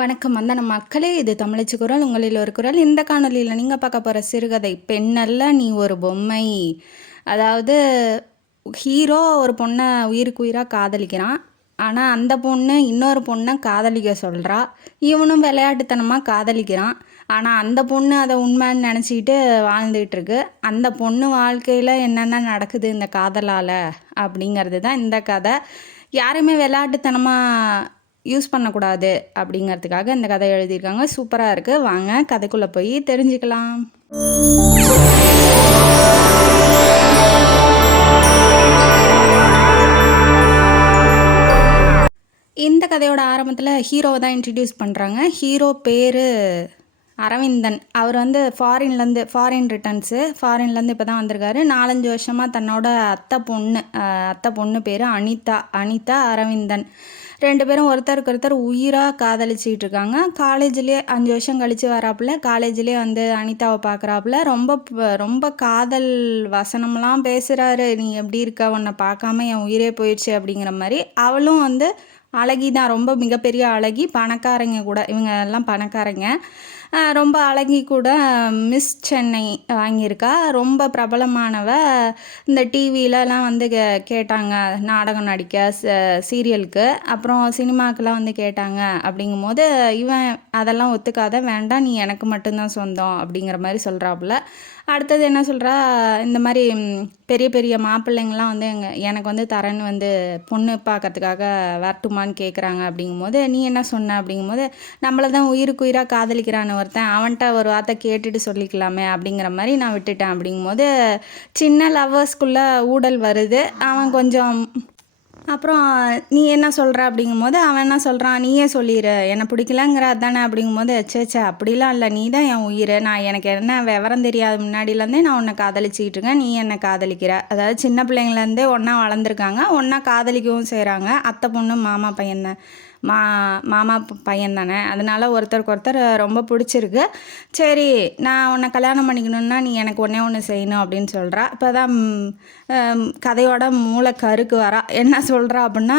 வணக்கம் வந்தன மக்களே, இது தமிழச்சி குரல். உங்களில் ஒரு குரல். இந்த காணொலியில் நீங்கள் பார்க்க போகிற சிறுகதை பெண்ணல்ல நீ ஒரு பொம்மை. அதாவது ஹீரோ ஒரு பொண்ணை உயிருக்கு உயிராக காதலிக்கிறான். ஆனால் அந்த பொண்ணு இன்னொரு பொண்ணை காதலிக்க சொல்கிறா. இவனும் விளையாட்டுத்தனமாக காதலிக்கிறான். ஆனால் அந்த பொண்ணு அதை உண்மைன்னு நினச்சிக்கிட்டு வாழ்ந்துகிட்ருக்கு. அந்த பொண்ணு வாழ்க்கையில் என்னென்ன நடக்குது இந்த காதலால் அப்படிங்கிறது தான் இந்த கதை. யாருமே விளையாட்டுத்தனமாக யூஸ் பண்ணக்கூடாது அப்படிங்கிறதுக்காக இந்த கதை எழுதியிருக்காங்க. சூப்பராக இருக்குது. வாங்க கதைக்குள்ளே போய் தெரிஞ்சுக்கலாம். இந்த கதையோட ஆரம்பத்தில் ஹீரோவை தான் இன்ட்ரடியூஸ் பண்ணுறாங்க. ஹீரோ பேர் அரவிந்தன். அவர் வந்து ஃபாரின் ஃபாரின்லேருந்து இப்போ தான் வந்திருக்காரு. 4-5 வருஷமாக தன்னோட அத்தை பொண்ணு பேர் அனிதா அரவிந்தன். 2 பேரும் ஒருத்தருக்கு ஒருத்தர் உயிராக காதலிச்சிக்கிட்டு இருக்காங்க. காலேஜ்லேயே 5 வருஷம் கழித்து வராப்புல காலேஜ்லேயே வந்து அனிதாவை பார்க்குறாப்புல. ரொம்ப காதல் வசனம்லாம் பேசுகிறாரு. நீ எப்படி இருக்க, உன்னை பார்க்காம என் உயிரே போயிடுச்சு அப்படிங்கிற மாதிரி. அவளும் வந்து அழகி தான், ரொம்ப மிகப்பெரிய அழகி, பணக்காரங்க கூட. இவங்க எல்லாம் பணக்காரங்க. ரொம்ப அழகி கூட. மிஸ் சென்னை வாங்கியிருக்கா. ரொம்ப பிரபலமானவ. இந்த டிவிலலாம் வந்து கேட்டாங்க நாடகம் நடிக்க, சீரியலுக்கு, அப்புறம் சினிமாக்கெலாம் வந்து கேட்டாங்க. அப்படிங்கும்போது இவன் அதெல்லாம் ஒத்துக்காத, வேண்டாம் நீ எனக்கு மட்டும்தான் சொந்தம் அப்படிங்கிற மாதிரி சொல்கிறாப்புல. அடுத்தது என்ன சொல்கிறா, இந்த மாதிரி பெரிய பெரிய மாப்பிள்ளைங்கள்லாம் வந்து எனக்கு வந்து தரேன்னு வந்து பொண்ணு பார்க்கறதுக்காக வரட்டுமான்னு கேட்குறாங்க. அப்படிங்கும்போது நீ என்ன சொன்ன அப்படிங்கும்போது, நம்மளை தான் உயிருக்கு உயிராக காதலிக்கிறான்னு ஒருத்தன், அவன்கிட்ட ஒரு வார்த்தை கேட்டுட்டு சொல்லிக்கலாமே அப்படிங்கிற மாதிரி நான் விட்டுட்டேன். அப்படிங்கும்போது சின்ன லவ்வர்ஸ்குள்ளே ஊடல் வருது. அவன் கொஞ்சம் அப்புறம் நீ என்ன சொல்கிற அப்படிங்கும்போது அவன் என்ன சொல்கிறான், நீயே சொல்லிடு, என்னை பிடிக்கலங்கிற அதானே. அப்படிங்கும்போது சேச்சே அப்படிலாம் இல்லை, நீ தான் என் உயிர், எனக்கு என்ன விவரம் தெரியாது முன்னாடியிலேருந்தே நான் உன்னை காதலிச்சிக்கிட்டு இருக்கேன், நீ என்னை காதலிக்கிற. அதாவது சின்ன பிள்ளைங்கள்லேருந்தே ஒன்றா வளர்ந்துருக்காங்க, ஒன்றா காதலிக்கவும் செய்கிறாங்க. அத்தை பொண்ணு மாமா பையன் தானே, அதனால் ஒருத்தருக்கு ஒருத்தர் ரொம்ப பிடிச்சிருக்கு. சரி, நான் உன்னை கல்யாணம் பண்ணிக்கணுன்னா நீ எனக்கு ஒன்று செய்யணும் அப்படின்னு சொல்கிறா. இப்போ தான் கதையோட மூளை கருக்கு வரா. என்ன சொல்கிறா அப்படின்னா,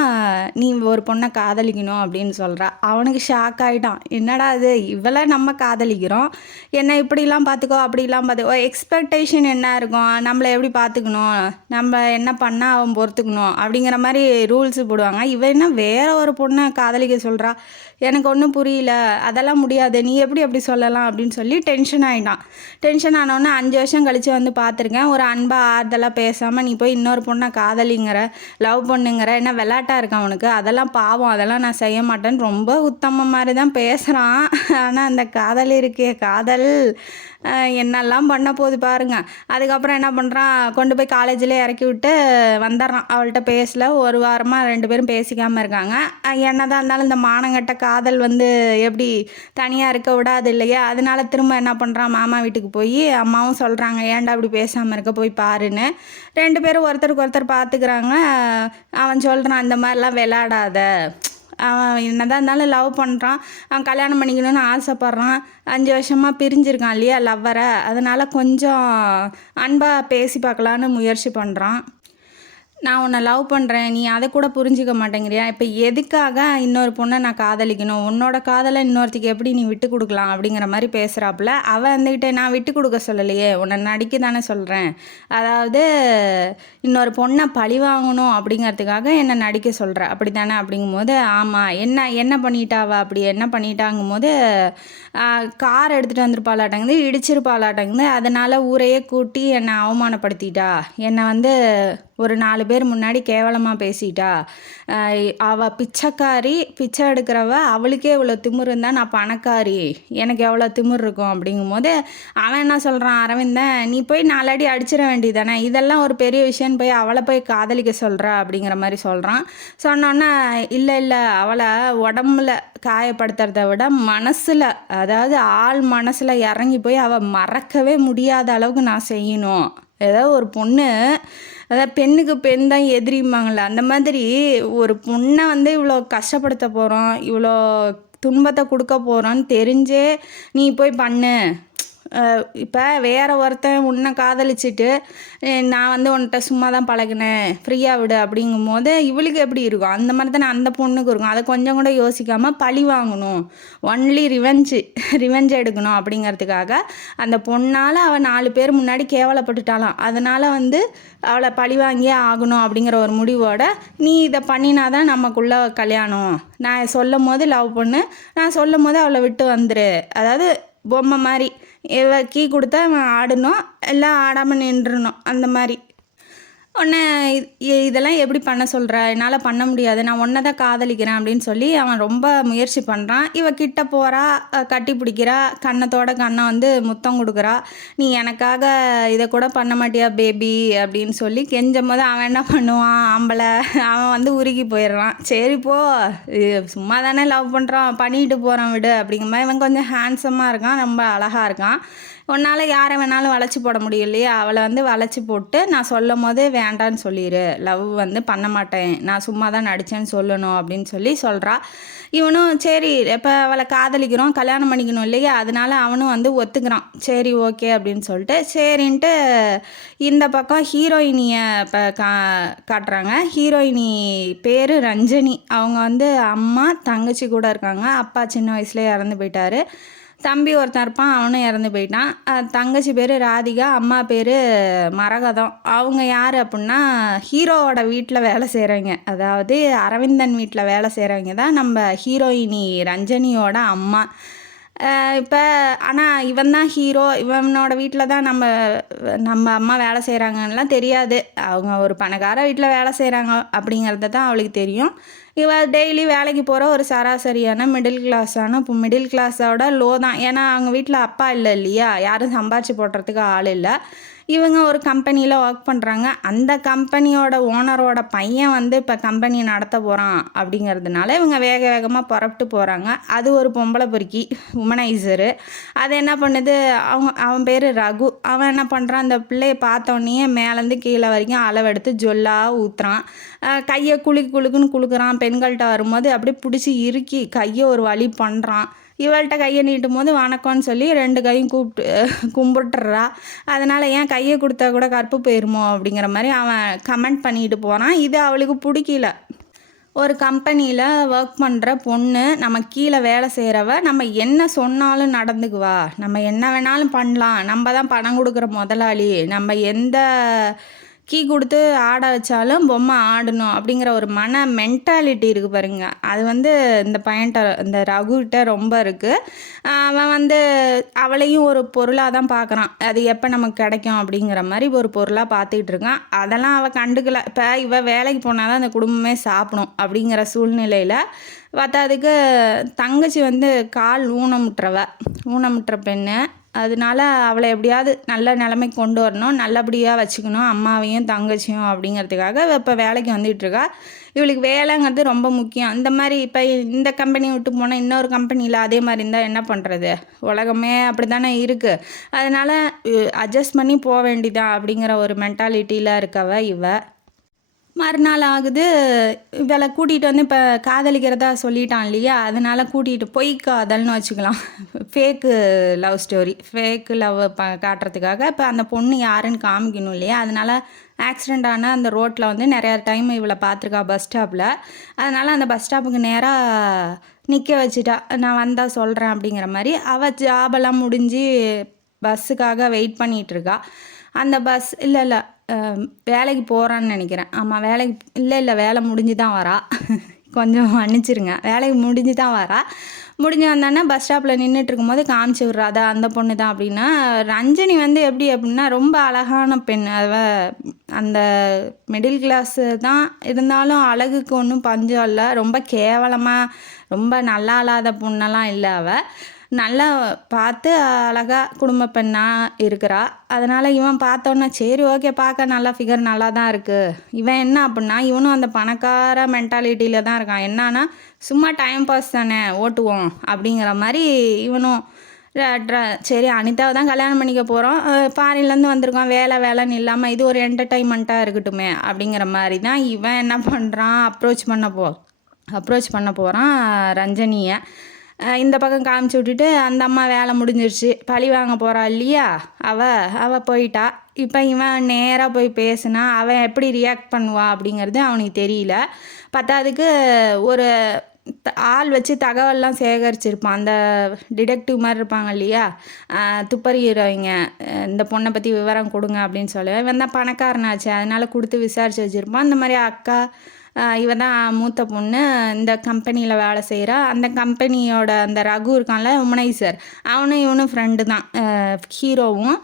நீ ஒரு பொண்ணை காதலிக்கணும் அப்படின்னு சொல்கிறா. அவனுக்கு ஷாக் ஆகிட்டான். என்னடா இது, இவளை நம்ம காதலிக்கிறோம், என்ன இப்படிலாம் பார்த்துக்கோ அப்படிலாம் பார்த்துக்கோ, எக்ஸ்பெக்டேஷன் என்ன இருக்கும், நம்மளை எப்படி பார்த்துக்கணும், நம்ம என்ன பண்ணால் அவன் பொறுத்துக்கணும் அப்படிங்கிற மாதிரி ரூல்ஸு போடுவாங்க. இவன் என்ன வேற ஒரு பொண்ணை காதலிக்க சொல்கிறா, எனக்கு ஒன்றும் புரியல, அதெல்லாம் முடியாது, நீ எப்படி அப்படி சொல்லலாம் அப்படின்னு சொல்லி டென்ஷன் ஆகிட்டான். டென்ஷன் ஆனோடனே 5 வருஷம் கழித்து வந்து பார்த்துருக்கேன், ஒரு அன்பாக ஆறுதலாக பேசாமல் நீ போய் இன்னொரு பொண்ணை காதலிங்கிற, லவ் பண்ணுங்கிற, என்ன விளாட்டாக இருக்கான் அவனுக்கு, அதெல்லாம் பாவம், அதெல்லாம் நான் செய்ய மாட்டேன்னு ரொம்ப உத்தம மாதிரி தான் பேசுகிறான். ஆனால் அந்த காதல் இருக்கே, காதல் என்னெல்லாம் பண்ண போகுது பாருங்க. அதுக்கப்புறம் என்ன பண்ணுறான், கொண்டு போய் காலேஜில் இறக்கி விட்டு வந்துடுறான். அவள்கிட்ட பேசல, ஒரு வாரமாக 2 பேரும் பேசிக்காமல் இருக்காங்க. என்னதான் இருந்தாலும் இந்த மானங்கட்ட காதல் வந்து எப்படி தனியாக இருக்க விடாது இல்லையா. அதனால திரும்ப என்ன பண்ணுறான், மாமா வீட்டுக்கு போய் அம்மாவும் சொல்கிறாங்க ஏன்டா அப்படி பேசாமல் இருக்க, போய் பாருன்னு. 2 பேரும் ஒருத்தருக்கு ஒருத்தர் பார்த்துக்கிறாங்க. அவன் சொல்கிறான், இந்த மாதிரிலாம் விளையாடாத, அவன் என்னதான் இருந்தாலும் லவ் பண்ணுறான், அவன் கல்யாணம் பண்ணிக்கணும்னு ஆசைப்பட்றான். 5 வருஷமாக பிரிஞ்சிருக்கான் இல்லையா லவ்வரை, அதனால் கொஞ்சம் அன்பாக பேசி பார்க்கலான்னு முயற்சி பண்ணுறான். நான் உன்னை லவ் பண்ணுறேன், நீ அதை கூட புரிஞ்சிக்க மாட்டேங்கிறியா, இப்போ எதுக்காக இன்னொரு பொண்ணை நான் காதலிக்கணும், உன்னோட காதலை இன்னொருத்திக்கு எப்படி நீ விட்டு கொடுக்கலாம் அப்படிங்கிற மாதிரி பேசுகிறாப்புல. அவன் வந்துக்கிட்டே நான் விட்டு கொடுக்க சொல்லலையே, உன்னை நடிக்க தானே சொல்கிறேன், அதாவது இன்னொரு பொண்ணை பழி வாங்கணும் அப்படிங்கிறதுக்காக என்னை நடிக்க சொல்கிற அப்படி தானே. அப்படிங்கும்போது ஆமாம், என்ன பண்ணிட்டாவா, அப்படி என்ன பண்ணிட்டாங்கும்போது கார் எடுத்துகிட்டு வந்திருப்பாளாட்டங்குது, இடிச்சிருப்பாளாட்டங்குது, அதனால் ஊரையே கூட்டி என்னை அவமானப்படுத்திட்டா, என்னை வந்து ஒரு 4 பேர் முன்னாடி கேவலமாக பேசிட்டா, அவள் பிச்சைக்காரி, பிச்சை எடுக்கிறவ, அவளுக்கே இவ்வளோ திமிர் இருந்தால் நான் பணக்காரி, எனக்கு எவ்வளோ திமிர் இருக்கும். அப்படிங்கும்போது அவன் என்ன சொல்கிறான், அரவிந்தன் நீ போய் 4 அடி அடிச்சிட வேண்டியதானே, இதெல்லாம் ஒரு பெரிய விஷயம், போய் அவளை போய் காதலிக்க சொல்கிறா அப்படிங்கிற மாதிரி சொல்கிறான். சொன்னோன்னே இல்லை அவளை உடம்புல காயப்படுத்துறத விட மனசில், அதாவது ஆள் மனசில் இறங்கி போய் அவள் மறக்கவே முடியாத அளவுக்கு நான் செய்யணும். ஏதாவது ஒரு பொண்ணு, அதாவது பெண்ணுக்கு பெண் தான் எதிரிம்பாங்களே, அந்த மாதிரி ஒரு பொண்ணை வந்து இவ்வளோ கஷ்டப்படுத்த போகிறோம், இவ்வளோ துன்பத்தை கொடுக்க போகிறோன்னு தெரிஞ்சே நீ போய் பண்ணு, இப்போ வேறு ஒருத்தன் உன்னை காதலிச்சிட்டு நான் வந்து உன்கிட்ட சும்மா தான் பழகினேன் ஃப்ரீயாக விடு அப்படிங்கும்போது இவளுக்கு எப்படி இருக்கும்? அந்த மாதிரி தானே அந்த பொண்ணுக்கு இருக்கும். அதை கொஞ்சம் கூட யோசிக்காமல் பழி வாங்கணும், ஒன்லி ரிவெஞ்ச் எடுக்கணும் அப்படிங்கிறதுக்காக அந்த பொண்ணால் அவள் 4 பேர் முன்னாடி கேவலப்பட்டுட்டாலாம். அதனால் வந்து அவளை பழி வாங்கியே ஆகணும் அப்படிங்கிற ஒரு முடிவோட நீ இதை பண்ணினாதான் நமக்குள்ள கல்யாணம், நான் சொல்லும் போது லவ் பண்ணு, நான் சொல்லும் போது அவளை விட்டு வந்துரு. அதாவது பொம்மை மாதிரி கீ கொடுத்தா அவன் ஆடணும், எல்லாம் ஆடாமல் நின்றுணும். அந்த மாதிரி உன்னை இதெல்லாம் எப்படி பண்ண சொல்கிற? என்னால் பண்ண முடியாது, நான் உன்னை தான் காதலிக்கிறேன் அப்படின்னு சொல்லி அவன் ரொம்ப முயற்சி பண்ணுறான். கிட்ட போகிறா, கட்டி பிடிக்கிறா, கன்னத்தோட கண்ணை வந்து முத்தம் கொடுக்குறா. நீ எனக்காக இதை கூட பண்ண மாட்டியா பேபி அப்படின்னு சொல்லி கெஞ்சும் போது அவன் என்ன பண்ணுவான்? ஆம்பளை அவன் வந்து உருகி போயிடுறான். சரி போ, சும்மா தானே லவ் பண்ணுறான், பண்ணிட்டு போகிறான் விடு அப்படிங்கிற மாதிரி. இவன் கொஞ்சம் ஹேண்ட்ஸமாக இருக்கான், ரொம்ப அழகாக இருக்கான். உன்னால் யாரை வேணாலும் வளைச்சி போட முடியும் இல்லையா? அவளை வந்து வளைச்சி போட்டு நான் சொல்லும் போதே வேண்டான்னு சொல்லிடு, லவ் வந்து பண்ண மாட்டேன், நான் சும்மா தான் நடித்தேன்னு சொல்லணும் அப்படின்னு சொல்கிறா. இவனும் சரி, இப்போ அவளை காதலிக்கிறோம், கல்யாணம் பண்ணிக்கணும் இல்லையா? அதனால அவனும் வந்து ஒத்துக்கிறான். சரி ஓகே அப்படின்னு சொல்லிட்டு சரின்ட்டு இந்த பக்கம் ஹீரோயினியை இப்போ காட்டுறாங்க. ஹீரோயினி பேர் ரஞ்சனி. அவங்க வந்து அம்மா தங்கச்சி கூட இருக்காங்க. அப்பா சின்ன வயசுலேயே இறந்து போயிட்டாரு. தம்பி ஒருத்தன் இருப்பான், அவனும் இறந்து போயிட்டான். தங்கச்சி பேர் ராதிகா, அம்மா பேர் மரகதம். அவங்க யார் அப்படின்னா ஹீரோவோட வீட்டில் வேலை செய்கிறவங்க, அதாவது அரவிந்தன் வீட்டில் வேலை செய்கிறவங்க தான் நம்ம ஹீரோயினி ரஞ்சனியோட அம்மா. இப்போ ஆனால் இவன் தான் ஹீரோ, இவனோட வீட்டில் தான் நம்ம அம்மா வேலை செய்கிறாங்கலாம் தெரியாது. அவங்க ஒரு பணக்கார வீட்டில் வேலை செய்கிறாங்க அப்படிங்கிறது தான் அவளுக்கு தெரியும். டெய்லி வேலைக்கு போகிற ஒரு சராசரியான மிடில் கிளாஸோட லோ தான். ஏன்னா அவங்க வீட்டில் அப்பா இல்லை இல்லையா, யாரும் சம்பாதிச்சு போடுறதுக்கு ஆள் இல்லை. இவங்க ஒரு கம்பெனியில் ஒர்க் பண்ணுறாங்க. அந்த கம்பெனியோட ஓனரோட பையன் வந்து இப்போ கம்பெனி நடத்த போகிறான் அப்படிங்கிறதுனால இவங்க வேகமாக புறப்பட்டு போகிறாங்க. அது ஒரு பொம்பளை பொறுக்கி, உமனைசரு. அது என்ன பண்ணுது, அவன் பேர் ரகு. அவன் என்ன பண்ணுறான், அந்த பிள்ளையை பார்த்தோன்னே மேலேருந்து கீழே வரைக்கும் அளவெடுத்து ஜொல்லாக ஊற்றுறான். கையை குலுக்குன்னு குலுக்குறான். பெண்கள்கிட்ட வரும்போது அப்படியே பிடிச்சி இறுக்கி கையை ஒரு வழி பண்ணுறான். இவள்கிட்ட கையை நீட்டும் போது வணக்கம்னு சொல்லி 2 கையும் கும்பிட்டுறா. அதனால் ஏன் கையை கொடுத்தா கூட கற்பு போயிருமோ அப்படிங்கிற மாதிரி அவன் கமெண்ட் பண்ணிட்டு போகிறான். இது அவளுக்கு பிடிக்கல. ஒரு கம்பெனியில் ஒர்க் பண்ணுற பொண்ணு, நம்ம கீழே வேலை செய்கிறவ, நம்ம என்ன சொன்னாலும் நடந்துக்குவா, நம்ம என்ன வேணாலும் பண்ணலாம், நம்ம தான் பணம் கொடுக்குற முதலாளி, நம்ம எந்த கீ கொடுத்து ஆட வச்சாலும் பொம்மை ஆடணும் அப்படிங்கிற ஒரு மென்டாலிட்டி இருக்குது பாருங்க. அது வந்து இந்த ரகுகிட்ட ரொம்ப இருக்குது. அவன் வந்து அவளையும் ஒரு பொருளாக தான் பார்க்குறான். அது எப்போ நமக்கு கிடைக்கும் அப்படிங்கிற மாதிரி ஒரு பொருளாக பார்த்துக்கிட்டு இருக்கான். அதெல்லாம் அவள் கண்டுக்கல. இப்போ இவள் வேலைக்கு போனால் தான் அந்த குடும்பமே சாப்பிடும் அப்படிங்கிற சூழ்நிலையில் பார்த்ததுக்கு தங்கச்சி வந்து கால் ஊனமுட்டுற பெண்ணு. அதனால அவளை எப்படியாவது நல்ல நிலைமைக்கு கொண்டு வரணும், நல்லபடியாக வச்சுக்கணும் அம்மாவையும் தங்கச்சியும் அப்படிங்கிறதுக்காக இப்போ வேலைக்கு வந்துகிட்ருக்கா. இவளுக்கு வேலைங்கிறது ரொம்ப முக்கியம். இந்த மாதிரி இப்போ இந்த கம்பெனி விட்டு போனால் இன்னொரு கம்பெனியில் அதே மாதிரி இருந்தால் என்ன பண்ணுறது? உலகமே அப்படி தானே இருக்குது. அதனால் அட்ஜஸ்ட் பண்ணி போக வேண்டியதான் அப்படிங்கிற ஒரு மென்டாலிட்டியில் இவ. மறுநாள் ஆகுது. இவளை கூட்டிகிட்டு வந்து இப்போ காதலிக்கிறதா சொல்லிட்டான் இல்லையா, அதனால் கூட்டிகிட்டு பொய் காதல்னு வச்சுக்கலாம். Fake love story, fake love காட்டுறதுக்காக இப்போ அந்த பொண்ணு யாருன்னு காமிக்கணும் இல்லையா. அதனால் ஆக்சிடெண்ட் ஆன அந்த ரோட்டில் வந்து நிறையா டைம் இவளை பார்த்துருக்கா பஸ் ஸ்டாப்பில். அதனால் அந்த பஸ் ஸ்டாப்புக்கு நேராக நிற்க வச்சுட்டா, நான் வந்தால் சொல்கிறேன் அப்படிங்கிற மாதிரி. அவள் ஜாபெல்லாம் முடிஞ்சு பஸ்ஸுக்காக வெயிட் பண்ணிகிட்ருக்கா. அந்த பஸ் இல்லை வேலைக்கு போகிறான்னு நினைக்கிறேன். ஆமாம், வேலைக்கு இல்லை வேலை முடிஞ்சு தான் வரா. கொஞ்சம் மன்னிச்சிருங்க, வேலைக்கு முடிஞ்சு தான் வரா. முடிஞ்சு வந்தானே பஸ் ஸ்டாப்பில் நின்றுட்டு இருக்கும்போது காமிச்சு விட்றாதா அந்த பொண்ணு தான் அப்படின்னா. ரஞ்சனி வந்து எப்படி அப்படின்னா ரொம்ப அழகான பெண். அந்த மிடில் கிளாஸு தான் இருந்தாலும் அழகுக்கு ஒன்றும் பஞ்சம் இல்லை. ரொம்ப கேவலமாக ரொம்ப நல்லா இல்லாத பொண்ணெல்லாம் இல்லை. அவள் நல்லா பார்த்து அழகாக குடும்ப பெண்ணாக இருக்கிறா. அதனால் இவன் பார்த்தோன்னா சரி ஓகே, பார்க்க நல்லா ஃபிகர் நல்லா தான் இருக்குது. இவன் என்ன அப்படின்னா இவனும் அந்த பணக்கார மென்டாலிட்டியில் தான் இருக்கான். என்னன்னா சும்மா டைம் பாஸ் தானே ஓட்டுவோம் அப்படிங்கிற மாதிரி இவனும். சரி அனிதாவை தான் கல்யாணம் பண்ணிக்க போகிறோம், ஃபாரின்லேருந்து வந்திருக்கோம், வேலைன்னு இல்லாமல் இது ஒரு என்டர்டைன்மெண்ட்டாக இருக்கட்டுமே அப்படிங்கிற மாதிரி தான் இவன் என்ன பண்ணுறான், அப்ரோச் பண்ண போகிறான் ரஞ்சனியை. இந்த பக்கம் காமிச்சு விட்டுட்டு அந்த அம்மா வேலை முடிஞ்சிருச்சு, பழி வாங்க போகிறா இல்லையா அவள் போயிட்டா. இப்போ இவன் நேராக போய் பேசுனா அவன் எப்படி ரியாக்ட் பண்ணுவா அப்படிங்கிறது அவனுக்கு தெரியல. பத்தாவதுக்கு ஒரு ஆள் வச்சு தகவல்லாம் சேகரிச்சிருப்பான். அந்த டிடெக்டிவ் மாதிரி இருப்பாங்க இல்லையா, துப்பறிகிறவங்க, இந்த பொண்ணை பற்றி விவரம் கொடுங்க அப்படின்னு சொல்லி. இவன் தான் பணக்காரனாச்சு, அதனால் கொடுத்து விசாரித்து வச்சுருப்பான். இந்த மாதிரி அக்கா, இவ தான் மூத்த பொண்ணு, இந்த கம்பெனியில் வேலை செய்கிறா. அந்த கம்பெனியோட அந்த ரகு இருக்கான்ல, உமனைசர், அவனும் இவனும் ஃப்ரெண்டு தான். ஹீரோவும்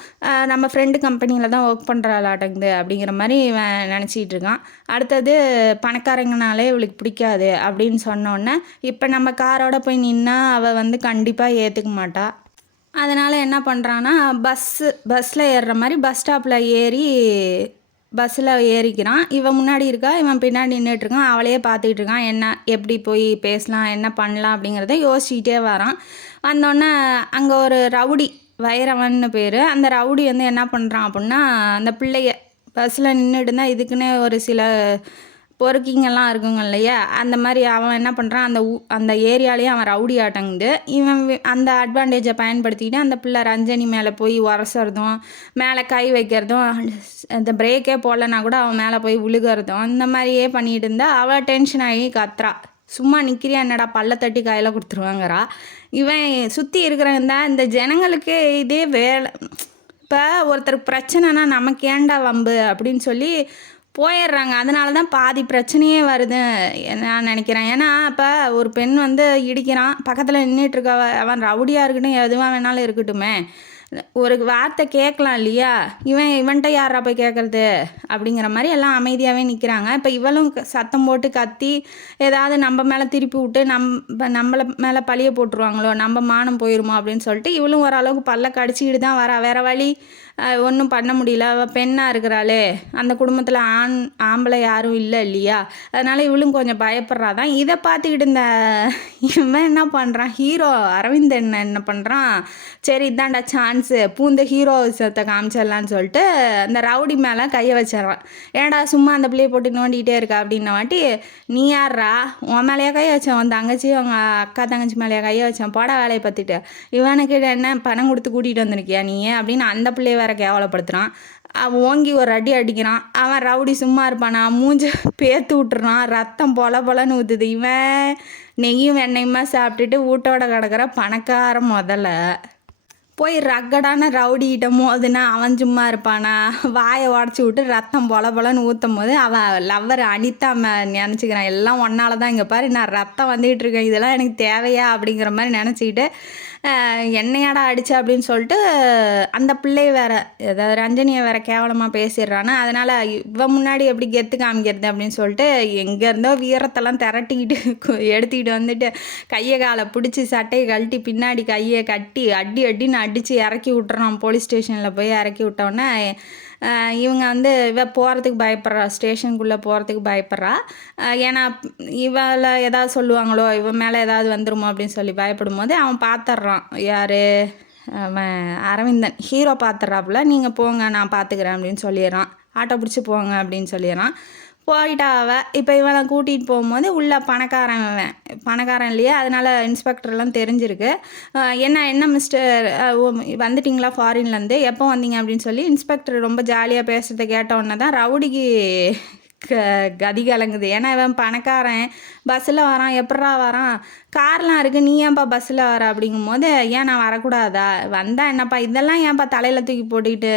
நம்ம ஃப்ரெண்டு கம்பெனியில் தான் ஒர்க் பண்ணுறாளாட்டங்குது அப்படிங்கிற மாதிரி இவன் நினச்சிக்கிட்டு இருக்கான். அடுத்தது பணக்காரங்கனாலே இவளுக்கு பிடிக்காது அப்படின்னு சொன்னோன்னே, இப்போ நம்ம காரோட போய் நின்னா அவள் வந்து கண்டிப்பாக ஏற்றுக்க மாட்டா. அதனால் என்ன பண்ணுறான்னா, பஸ்ஸில் ஏறுற மாதிரி பஸ் ஸ்டாப்பில் பஸ்ஸில் ஏறிக்கிறான். இவன் முன்னாடி இருக்கா, இவன் பின்னாடி நின்றுட்டுருக்கான். அவளையே பார்த்துக்கிட்டு இருக்கான். என்ன எப்படி போய் பேசலாம், என்ன பண்ணலாம் அப்படிங்கிறத யோசிச்சுக்கிட்டே வரான். வந்தோடனே அங்கே ஒரு ரவுடி, வைரவன்னு பேர், அந்த ரவுடி வந்து என்ன பண்ணுறான் அப்படின்னா, அந்த பிள்ளைய பஸ்ஸில் நின்றுட்டு இருந்தால் இதுக்குன்னே ஒரு சில பொறுக்கிங்கெல்லாம் இருக்குங்க இல்லையா, அந்த மாதிரி அவன் என்ன பண்ணுறான், அந்த ஏரியாலேயே அவன் ரவுடி ஆட்டங்குது. இவன் அந்த அட்வான்டேஜை பயன்படுத்திக்கிட்டு அந்த பிள்ளை ரஞ்சனி மேலே போய் உரசுறதும், மேலே கை வைக்கிறதும், அந்த பிரேக்கே போடலன்னா கூட அவன் மேலே போய் விழுகிறதும், இந்த மாதிரியே பண்ணிகிட்டு இருந்தா அவள் டென்ஷன் ஆகி கத்துறா. சும்மா நிற்கிறியா என்னடா, பல்ல தட்டி கையில் கொடுத்துருவாங்கறா. இவன் சுற்றி இருக்கிறவன் தான் இந்த ஜனங்களுக்கு இதே வேலை. இப்போ ஒருத்தருக்கு பிரச்சனைனா நமக்கு ஏண்டா வம்பு அப்படின்னு சொல்லி போயிடுறாங்க. அதனால தான் பாதி பிரச்சனையே வருது நான் நினைக்கிறேன். ஏன்னா இப்போ ஒரு பெண் வந்து இடிக்கிறான், பக்கத்தில் நின்றுட்டுருக்க அவன் ரவுடியாக இருக்கட்டும், எதுவாக வேணாலும் இருக்கட்டுமே, ஒரு வார்த்தை கேட்கலாம் இல்லையா, இவன்கிட்ட யாரா போய் கேட்குறது அப்படிங்கிற மாதிரி எல்லாம் அமைதியாகவே நிற்கிறாங்க. இப்போ இவளும் சத்தம் போட்டு கத்தி ஏதாவது நம்ம மேலே திருப்பி விட்டு நம்மளை மேலே பழிய போட்டுருவாங்களோ, நம்ம மானம் போயிடுமோ அப்படின்னு சொல்லிட்டு இவளும் ஓரளவுக்கு பல்ல கடிச்சிக்கிட்டு தான் வரா. வேறு வழி ஒன்றும் பண்ண முடியல. அவள் பெண்ணாக இருக்கிறாளே, அந்த குடும்பத்தில் ஆம்பளை யாரும் இல்லை இல்லையா, அதனால் இவளும் கொஞ்சம் பயப்படுறா தான். இதை பார்த்துக்கிட்டு இவன் என்ன பண்ணுறான், ஹீரோ அரவிந்தன் என்ன பண்ணுறான், சரி இதாண்டா சான்ஸு, பூந்த ஹீரோ விஷயத்தை காமிச்சிடலான்னு சொல்லிட்டு அந்த ரவுடி மேலே கையை வச்சிடறான். ஏன்டா சும்மா அந்த பிள்ளையை போட்டு நோண்டிகிட்டே இருக்கா அப்படின்ன வாட்டி, நீ யாரா, உன் மேலேயே கையை வச்சேன், உன் தங்கச்சி உங்கள் அக்கா தங்கச்சி மேலேயே கையை வச்சேன், போடா வேலையை பார்த்துட்டு, இவனுக்கு என்ன பணம் கொடுத்து கூட்டிகிட்டு வந்திருக்கியா நீ அப்படின்னு அந்த பிள்ளையை வேற கேவலப்படுத்துகிறான். அவன் ஓங்கி ஒரு அடி அடிக்கிறான். அவன் ரவுடி சும்மா இருப்பானா, மூஞ்ச பேத்து விட்டுறான், ரத்தம் பொலன்னு ஊற்றுது. இவன் நெய்யும் வெண்ணையுமா சாப்பிட்டுட்டு வீட்டோட கிடக்கிற பணக்கார முதல்ல போய் ரக்கடான ரவுடிகிட்ட மோதுனா அவன் சும்மா இருப்பானா, வாயை உடச்சி விட்டு ரத்தம் பொலன்னு ஊற்றும் போது அவன் லவ்வர் அனிதா நினச்சிக்கிறான், எல்லாம் ஒன்னால தான், இங்கே பாரு நான் ரத்தம் வந்துக்கிட்டு இருக்கேன், இதெல்லாம் எனக்கு தேவையா அப்படிங்கிற மாதிரி நினச்சிக்கிட்டு என்னையாடா அடிச்சு அப்படின்னு சொல்லிட்டு அந்த பிள்ளையை வேற, ஏதாவது ரஞ்சனியை வேற கேவலமாக பேசிடுறானா. அதனால் இவன் முன்னாடி எப்படி கெத்து காமிக்கிறது அப்படின்னு சொல்லிட்டு எங்கேருந்தோ வீரத்தெல்லாம் திரட்டிக்கிட்டு எடுத்துக்கிட்டு வந்துட்டு கையை காலை பிடிச்சி சட்டையை கழட்டி பின்னாடி கையை கட்டி அடின்னு அடித்து இறக்கி விட்டுறான். போலீஸ் ஸ்டேஷனில் போய் இறக்கி விட்டோன்னே இவங்க வந்து போகிறதுக்கு பயப்படுறா, ஸ்டேஷனுக்குள்ளே போகிறதுக்கு பயப்படுறா. ஏன்னா இவளை ஏதாவது சொல்லுவாங்களோ, இவன் மேலே ஏதாவது வந்துருமோ அப்படின்னு சொல்லி பயப்படும் போது அவன் பார்த்துட்றான். யார், அவன் அரவிந்தன் ஹீரோ பார்த்துட்றாப்புல. நீங்கள் போங்க நான் பார்த்துக்கிறேன் அப்படின்னு சொல்லிடுறான். ஆட்டோ பிடிச்சி போங்க அப்படின்னு சொல்லிடுறான். போயிட்டா அவள். இப்போ இவனை கூட்டிகிட்டு போகும்போது உள்ள பணக்காரன் இல்லையா, அதனால் இன்ஸ்பெக்டர்லாம் தெரிஞ்சிருக்கு. என்ன மிஸ்டர் வந்துட்டிங்களா ஃபாரின்லேருந்து, எப்போ வந்தீங்க அப்படின்னு சொல்லி இன்ஸ்பெக்டர் ரொம்ப ஜாலியாக பேசுகிறத கேட்ட உடனே தான் ரவுடிக்கு கதி கலங்குது. ஏன்னா இவன் பணக்காரன், பஸ்ஸில் வரான், எப்படா வரான், கார்லாம் இருக்குது, நீ ஏன்ப்பா பஸ்ஸில் வர அப்படிங்கும் போது, ஏன் நான் வரக்கூடாதா, வந்தால் என்னப்பா இதெல்லாம் ஏன்ப்பா தலையில் தூக்கி போட்டுக்கிட்டு,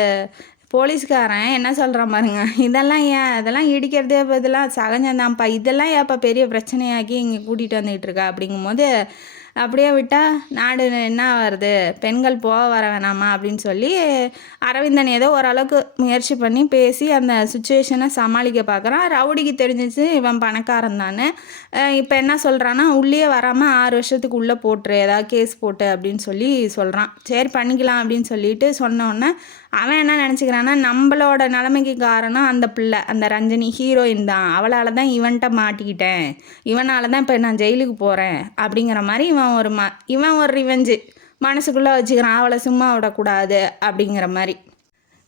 போலீஸ்காரன் என்ன சொல்கிறான் பாருங்க, இதெல்லாம் ஏன், இதெல்லாம் இடிக்கிறதே இப்போ இதெல்லாம் சகஜம்தான்ப்பா, இதெல்லாம் ஏன்ப்பா பெரிய பிரச்சனையாக்கி இங்கே கூட்டிகிட்டு வந்துகிட்டு இருக்கா அப்படிங்கும்போது, அப்படியே விட்டால் நாடு என்ன வருது, பெண்கள் போக வர வேணாமா அப்படின்னு சொல்லி அரவிந்தன் ஏதோ ஓரளவுக்கு முயற்சி பண்ணி பேசி அந்த சுச்சுவேஷனை சமாளிக்க பார்க்குறான். ரவுடிக்கு தெரிஞ்சிச்சு இவன் பணக்காரன் தானே. இப்போ என்ன சொல்கிறான்னா, உள்ளே வராமல் 6 வருஷத்துக்கு உள்ளே போட்டுரு, ஏதாவது கேஸ் போட்டு அப்படின்னு சொல்லி சொல்கிறான். சரி பண்ணிக்கலாம் அப்படின்னு சொல்லிட்டு சொன்னோன்னே அவன் என்ன நினச்சிக்கிறான்னா, நம்மளோட நிலைமைக்கு காரணம் அந்த பிள்ளை, அந்த ரஞ்சனி ஹீரோயின் தான், அவளால் தான் இவன்கிட்ட மாட்டிக்கிட்டேன், இவனால் தான் இப்போ நான் ஜெயிலுக்கு போகிறேன் அப்படிங்கிற மாதிரி இவன் ஒரு ரிவெஞ்சு மனசுக்குள்ளே வச்சுக்கிறான். அவளை சும்மா விடக்கூடாது அப்படிங்கிற மாதிரி.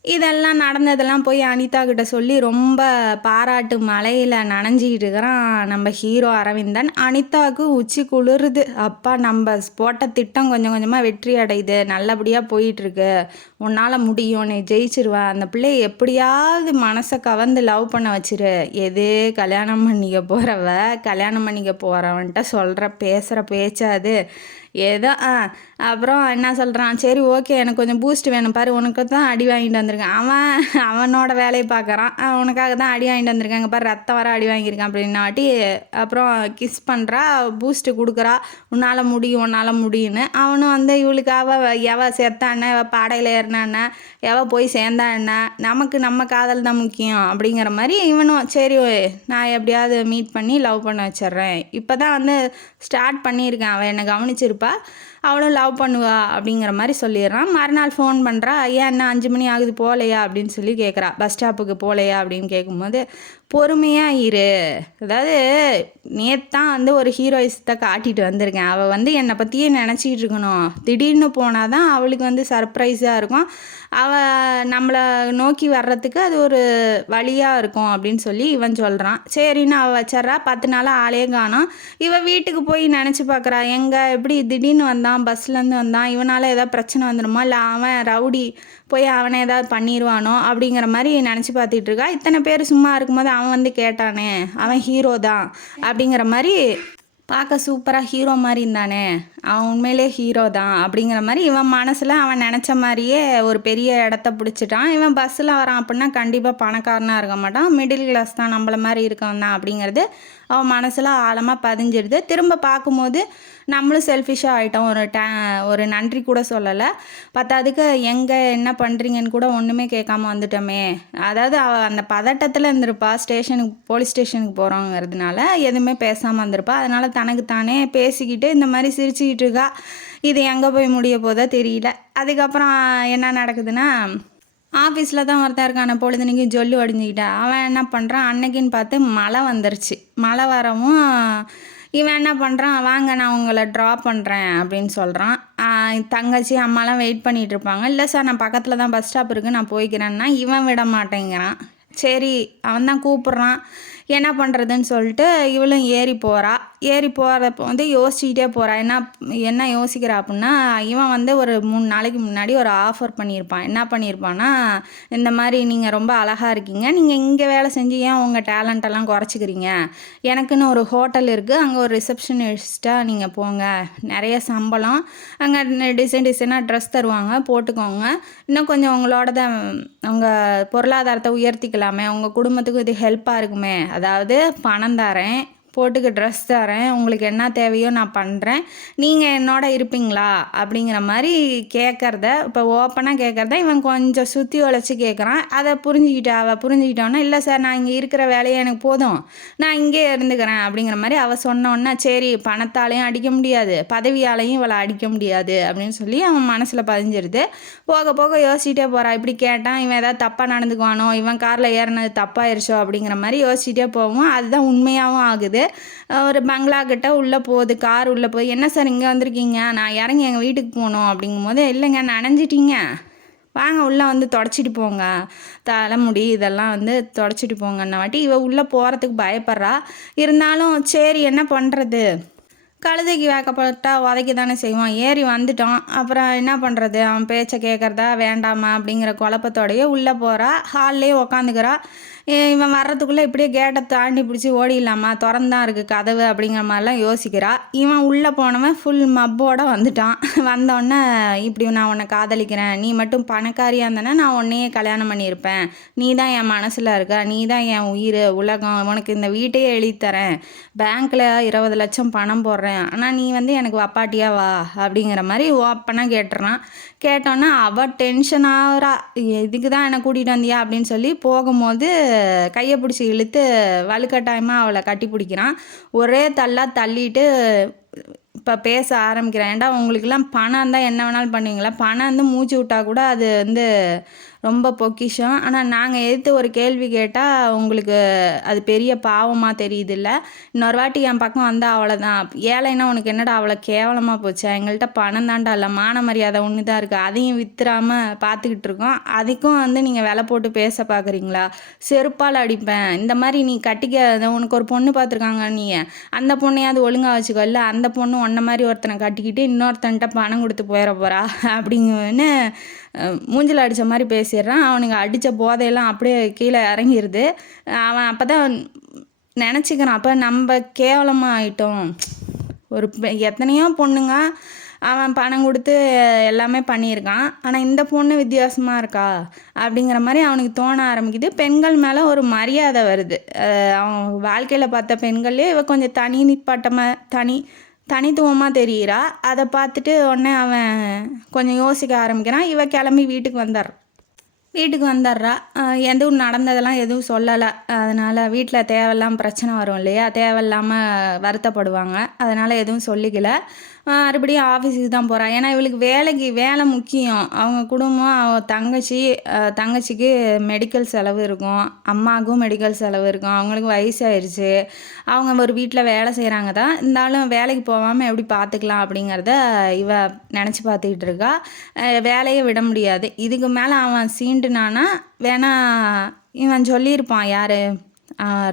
இதெல்லாம் நடந்ததெல்லாம் போய் அனிதா கிட்ட சொல்லி ரொம்ப பாராட்டு மழையில் நனைஞ்சிக்கிட்டு இருக்கிறான் நம்ம ஹீரோ அரவிந்தன். அனிதாவுக்கு உச்சி குளிருது. அப்பா நம்ம போட்ட திட்டம் கொஞ்சம் கொஞ்சமாக வெற்றி அடையுது, நல்லபடியாக போயிட்டுருக்கு, உன்னால் முடியும், நீ ஜெயிச்சிருவ, அந்த பிள்ளையை எப்படியாவது மனசை கவர்ந்து லவ் பண்ண வச்சிரு. எது கல்யாணம் பண்ணிக்க போகிறவ கல்யாணம் பண்ணிக்க போகிறவன்ட்ட சொல்கிற பேசுகிற பேச்சா அது? ஏதோ அப்புறம் என்ன சொல்கிறான், சரி ஓகே எனக்கு கொஞ்சம் பூஸ்ட் வேணும் பாரு, உனக்கு தான் அடி வாங்கிட்டு வந்திருக்கேன். அவனோட வேலையை பார்க்குறான். உனக்காக தான் அடி வாங்கிட்டு வந்திருக்காங்க பாரு, ரத்தம் வர அடி வாங்கியிருக்கான் அப்படின்னாட்டி. அப்புறம் கிஸ் பண்ணுறா, பூஸ்ட்டு கொடுக்குறா, உன்னால் முடியும் உன்னால் முடியும்னு. அவனும் வந்து இவளுக்காக எவ செத்தான, எவ பாடையில் ஏறினான, எவ போய் சேர்ந்தா என்ன, நமக்கு நம்ம காதல் தான் முக்கியம் அப்படிங்கிற மாதிரி இவனும் சரி நான் எப்படியாவது மீட் பண்ணி லவ் பண்ண வச்சிட்றேன், இப்போ தான் வந்து ஸ்டார்ட் பண்ணியிருக்கேன், அவன் என்னை கவனிச்சிருப்பா, அவளும் லவ் பண்ணுவா அப்படிங்கிற மாதிரி சொல்லிடுறான். மறுநாள் ஃபோன் பண்ணுறா, ஏன் என்ன 5 மணி ஆகுது போகலையா அப்படின்னு சொல்லி கேட்குறா. பஸ் ஸ்டாப்புக்கு போகலையா அப்படின்னு கேட்கும்போது, பொறுமையாக இரு, அதாவது நேத்தான் வந்து ஒரு ஹீரோயிஸத்தை காட்டிட்டு வந்திருக்கேன், அவள் வந்து என்னை பற்றியே நினச்சிக்கிட்டு இருக்கணும், திடீர்னு போனால் தான் அவளுக்கு வந்து சர்ப்ரைஸாக இருக்கும், அவள் நம்மளை நோக்கி வர்றதுக்கு அது ஒரு வழியாக இருக்கும் அப்படின்னு சொல்லி இவன் சொல்கிறான். சரின்னு அவள் வச்சிட்றா. 10 நாளாக ஆளே காணோம். இவன் வீட்டுக்கு போய் நினச்சி பார்க்குறா, எங்கே எப்படி திடீர்னு வந்தான், பஸ்லேருந்து வந்தான், இவனால் ஏதாவது பிரச்சனை வந்துடுமா, இல்லை அவன் ரவுடி போய் அவனை ஏதாவது பண்ணிடுவானோ அப்படிங்கிற மாதிரி நினச்சி பார்த்துட்டு இருக்கா. இத்தனை பேர் சும்மா இருக்கும்போது அவன் வந்து கேட்டானே, அவன் ஹீரோ தான் அப்படிங்கிற மாதிரி, பார்க்க சூப்பராக ஹீரோ மாதிரி இருந்தானே, அவன் உண்மையிலே ஹீரோ தான் அப்படிங்கிற மாதிரி இவன் மனசில் அவன் நினச்ச மாதிரியே ஒரு பெரிய இடத்த பிடிச்சிட்டான். இவன் பஸ்ஸில் வரான் அப்படின்னா கண்டிப்பாக பணக்காரனாக இருக்க மாட்டான், மிடில் கிளாஸ் தான், நம்மள மாதிரி இருக்கவன் தான் அப்படிங்கிறது அவன் மனசில் ஆழமாக பதிஞ்சிடுது. திரும்ப பார்க்கும்போது நம்மளும் செல்ஃபிஷாக ஆகிட்டோம், ஒரு நன்றி கூட சொல்லலை, பத்தாதுக்கு எங்கே என்ன பண்ணுறீங்கன்னு கூட ஒன்றுமே கேட்காம வந்துட்டோமே. அதாவது அவள் அந்த பதட்டத்தில் இருந்திருப்பா, போலீஸ் ஸ்டேஷனுக்கு போகிறோங்கிறதுனால எதுவுமே பேசாமல் வந்திருப்பா. அதனால் தனக்கு தானே பேசிக்கிட்டு இந்த மாதிரி சிரிச்சுக்கிட்டு இருக்கா. இது எங்கே போய் முடிய போதோ தெரியல. அதுக்கப்புறம் என்ன நடக்குதுன்னா, ஆஃபீஸில் தான் ஒருத்தன் இருக்கான, பொழுதுனைக்கும் ஜொல்லு வடிஞ்சிக்கிட்டா. அவன் என்ன பண்ணுறான், அன்னைக்குன்னு பார்த்து மழை வந்துருச்சு. மழை வரவும் இவன் என்ன பண்ணுறான், வாங்க நான் உங்களை ட்ராப் பண்ணுறேன் அப்படின்னு சொல்கிறான். தங்கச்சி அம்மாலாம் வெயிட் பண்ணிகிட்டு இருப்பாங்க. இல்லை சார் நான் பக்கத்தில் தான் பஸ் ஸ்டாப் இருக்குது, நான் போய்க்கிறேன்னா இவன் விட மாட்டேங்கிறான். சரி அவன் தான் கூப்பிட்றான், என்ன பண்ணுறதுன்னு சொல்லிட்டு இவளும் ஏறி போகிறா. ஏறி போகிறப்ப வந்து யோசிச்சுக்கிட்டே போகிறா. என்ன யோசிக்கிறா அப்படின்னா, இவன் வந்து ஒரு 3 நாளைக்கு முன்னாடி ஒரு ஆஃபர் பண்ணியிருப்பான். என்ன பண்ணியிருப்பான்னா, இந்த மாதிரி நீங்கள் ரொம்ப அழகாக இருக்கீங்க, நீங்கள் இங்கே வேலை செஞ்சு ஏன் உங்கள் டேலண்டெல்லாம் குறைச்சிக்கிறீங்க, எனக்குன்னு ஒரு ஹோட்டல் இருக்குது, அங்கே ஒரு ரிசப்ஷனிஸ்ட்டாக நீங்கள் போங்க, நிறைய சம்பளம், அங்கே டிசைனாக ட்ரெஸ் தருவாங்க, போட்டுக்கோங்க, இன்னும் கொஞ்சம் உங்களோட உங்கள் பொருளாதாரத்தை உயர்த்திக்கலாமே, உங்கள் குடும்பத்துக்கு இது ஹெல்ப்பாக இருக்குமே, அதாவது பணம் தரேன், போட்டுக்க ட்ரெஸ் தரேன், உங்களுக்கு என்ன தேவையோ நான் பண்ணுறேன், நீங்கள் என்னோட இருப்பீங்களா அப்படிங்கிற மாதிரி கேட்குறத, இப்போ ஓப்பனாக கேட்குறத இவன் கொஞ்சம் சுற்றி உழைச்சி கேட்குறான். அதை அவள் புரிஞ்சுக்கிட்டோன்னா, இல்லை சார் நான் இங்கே இருக்கிற வேலையை எனக்கு போதும், நான் இங்கே இருந்துக்கிறேன் அப்படிங்கிற மாதிரி அவள் சொன்னோன்னா, சரி பணத்தாலையும் அடிக்க முடியாது, பதவியாலையும் இவளை அடிக்க முடியாது அப்படின்னு சொல்லி அவன் மனசில் பதிஞ்சிருது. போக போக யோசிச்சுட்டே போகிறா, இப்படி கேட்டான் இவன் ஏதாவது தப்பாக நடந்துக்குவானோ, இவன் காரில் ஏறினது தப்பாயிருச்சோ அப்படிங்கிற மாதிரி யோசிச்சுட்டே போவோம். அதுதான் உண்மையாகவும் ஆகுது. ஒரு பங்களா கிட்ட உள்ளே போகுது, கார் உள்ளே போய், என்ன சார் இங்கே வந்திருக்கீங்க, நான் இறங்கி எங்கள் வீட்டுக்கு போகணும் அப்படிங்கும்போது, இல்லைங்க நனைஞ்சிட்டிங்க, வாங்க உள்ளே வந்து தொடச்சிட்டு போங்க, தலைமுடி இதெல்லாம் வந்து தொடச்சிட்டு போங்கன்ன வாட்டி இவ உள்ளே போகிறதுக்கு பயப்படுறா. இருந்தாலும் சரி என்ன பண்ணுறது, கழுதைக்கு வேக்கப்பட்டால் உதைக்க தானே செய்வான், ஏறி வந்துட்டோம், அப்புறம் என்ன பண்ணுறது, அவன் பேச்சை கேட்குறதா வேண்டாமா அப்படிங்கிற குழப்பத்தோடையே உள்ளே போகிறா. ஹால்லேயே உக்காந்துக்கிறா. இவன் வர்றதுக்குள்ளே இப்படியே கேட்டை தாண்டி பிடிச்சி ஓடிடலாமா, திறந்தான் இருக்குது கதவு அப்படிங்கிற மாதிரிலாம் யோசிக்கிறா. இவன் உள்ளே போனவன் ஃபுல் மப்போடு வந்துட்டான். வந்தோடனே, இப்படி நான் உன்னை காதலிக்கிறேன், நீ மட்டும் பணக்காரியாக இருந்தேன்னா நான் உன்னையே கல்யாணம் பண்ணியிருப்பேன், நீ தான் என் மனசில் இருக்க, நீ தான் என் உயிர் உலகம், உனக்கு இந்த வீட்டையே எழுதித்தரேன், பேங்க்கில் 20 லட்சம் பணம் போடுறேன், ஆனால் நீ வந்து எனக்கு வப்பாட்டியா வா அப்படிங்கிற மாதிரி ஓப்பனாக கேட்டுறான். கேட்டோன்னா அவள் டென்ஷன் ஆகிறா, இதுக்கு தான் என்னை கூட்டிகிட்டு வந்தியா அப்படின்னு சொல்லி போகும்போது கையை பிடிச்சி இழுத்து வலுக்கட்டாயமாக அவளை கட்டி பிடிக்கிறான். ஒரே தள்ளாக தள்ளிட்டு இப்போ பேச ஆரம்பிக்கிறேன். ஏன்டா உங்களுக்கெல்லாம் பணம் இருந்தால் என்ன வேணாலும் பண்ணுவீங்களா, பணம் வந்து மூச்சு விட்டா கூட அது வந்து ரொம்ப பொக்கிஷம். ஆனால் நாங்கள் எதிர்த்து ஒரு கேள்வி கேட்டால் உங்களுக்கு அது பெரிய பாவமாக தெரியுதுல்ல. இன்னொரு வாட்டி என் பக்கம் வந்தால் அவ்வளோதான். ஏழைன்னா உனக்கு என்னடா அவ்வளோ கேவலமாக போச்சா, எங்கள்கிட்ட பணம் தாண்டா இல்லை, மான மரியாதை ஒன்று தான் இருக்குது, அதையும் வித்துறாமல் பார்த்துக்கிட்டு இருக்கோம், அதுக்கும் வந்து நீங்கள் விலை போட்டு பேச பார்க்குறீங்களா, செருப்பால் அடிப்பேன். இந்த மாதிரி நீ கட்டிக்க, உனக்கு ஒரு பொண்ணு பார்த்துருக்காங்க, நீ அந்த பொண்ணையாவது ஒழுங்காக வச்சுக்கோ, இல்லை அந்த பொண்ணு ஒன்றை மாதிரி ஒருத்தனை கட்டிக்கிட்டு இன்னொருத்தன்ட்ட பணம் கொடுத்து போயிட போகிறா அப்படிங்கன்னு மூஞ்சில் அடித்த மாதிரி பேசிடுறான். அவனுங்க அடித்த போதையெல்லாம் அப்படியே கீழே இறங்கிடுது. அவன் அப்போ தான் நினச்சிக்கிறான், அப்போ நம்ம கேவலமாக ஆயிட்டோம். ஒரு எத்தனையோ பொண்ணுங்க அவன் பணம் கொடுத்து எல்லாமே பண்ணியிருக்கான், ஆனால் இந்த பொண்ணு வித்தியாசமாக இருக்கா அப்படிங்கிற மாதிரி அவனுக்கு தோண ஆரம்பிக்குது. பெண்கள் மேலே ஒரு மரியாதை வருது. அவன் வாழ்க்கையில் பார்த்த பெண்கள்லேயே இவ கொஞ்சம் தனித்துவமாக தெரிகிறா. அதை பார்த்துட்டு உடனே அவன் கொஞ்சம் யோசிக்க ஆரம்பிக்கிறான். இவ கிளம்பி வீட்டுக்கு வந்துடுறா. எதுவும் நடந்ததெல்லாம் எதுவும் சொல்லலை. அதனால் வீட்டில் தேவையில்லாமல் பிரச்சனை வரும் இல்லையா, தேவையில்லாமல் வருத்தப்படுவாங்க, அதனால் எதுவும் சொல்லிக்கல. மறுபடியும் ஆஃபீஸுக்கு தான் போகிறான். ஏன்னா இவளுக்கு வேலை முக்கியம். அவங்க குடும்பம், தங்கச்சிக்கு மெடிக்கல் செலவு இருக்கும், அம்மாவுக்கும் மெடிக்கல் செலவு இருக்கும், அவங்களுக்கு வயசாயிருச்சு, அவங்க ஒரு வீட்டில் வேலை செய்கிறாங்க தான், இருந்தாலும் வேலைக்கு போகாமல் எப்படி பார்த்துக்கலாம் அப்படிங்கிறத இவ நினச்சி பார்த்துக்கிட்டு இருக்கா. வேலையை விட முடியாது. இதுக்கு மேலே அவன் சீண்டுனானா வேணா இவன் சொல்லியிருப்பான், யார்,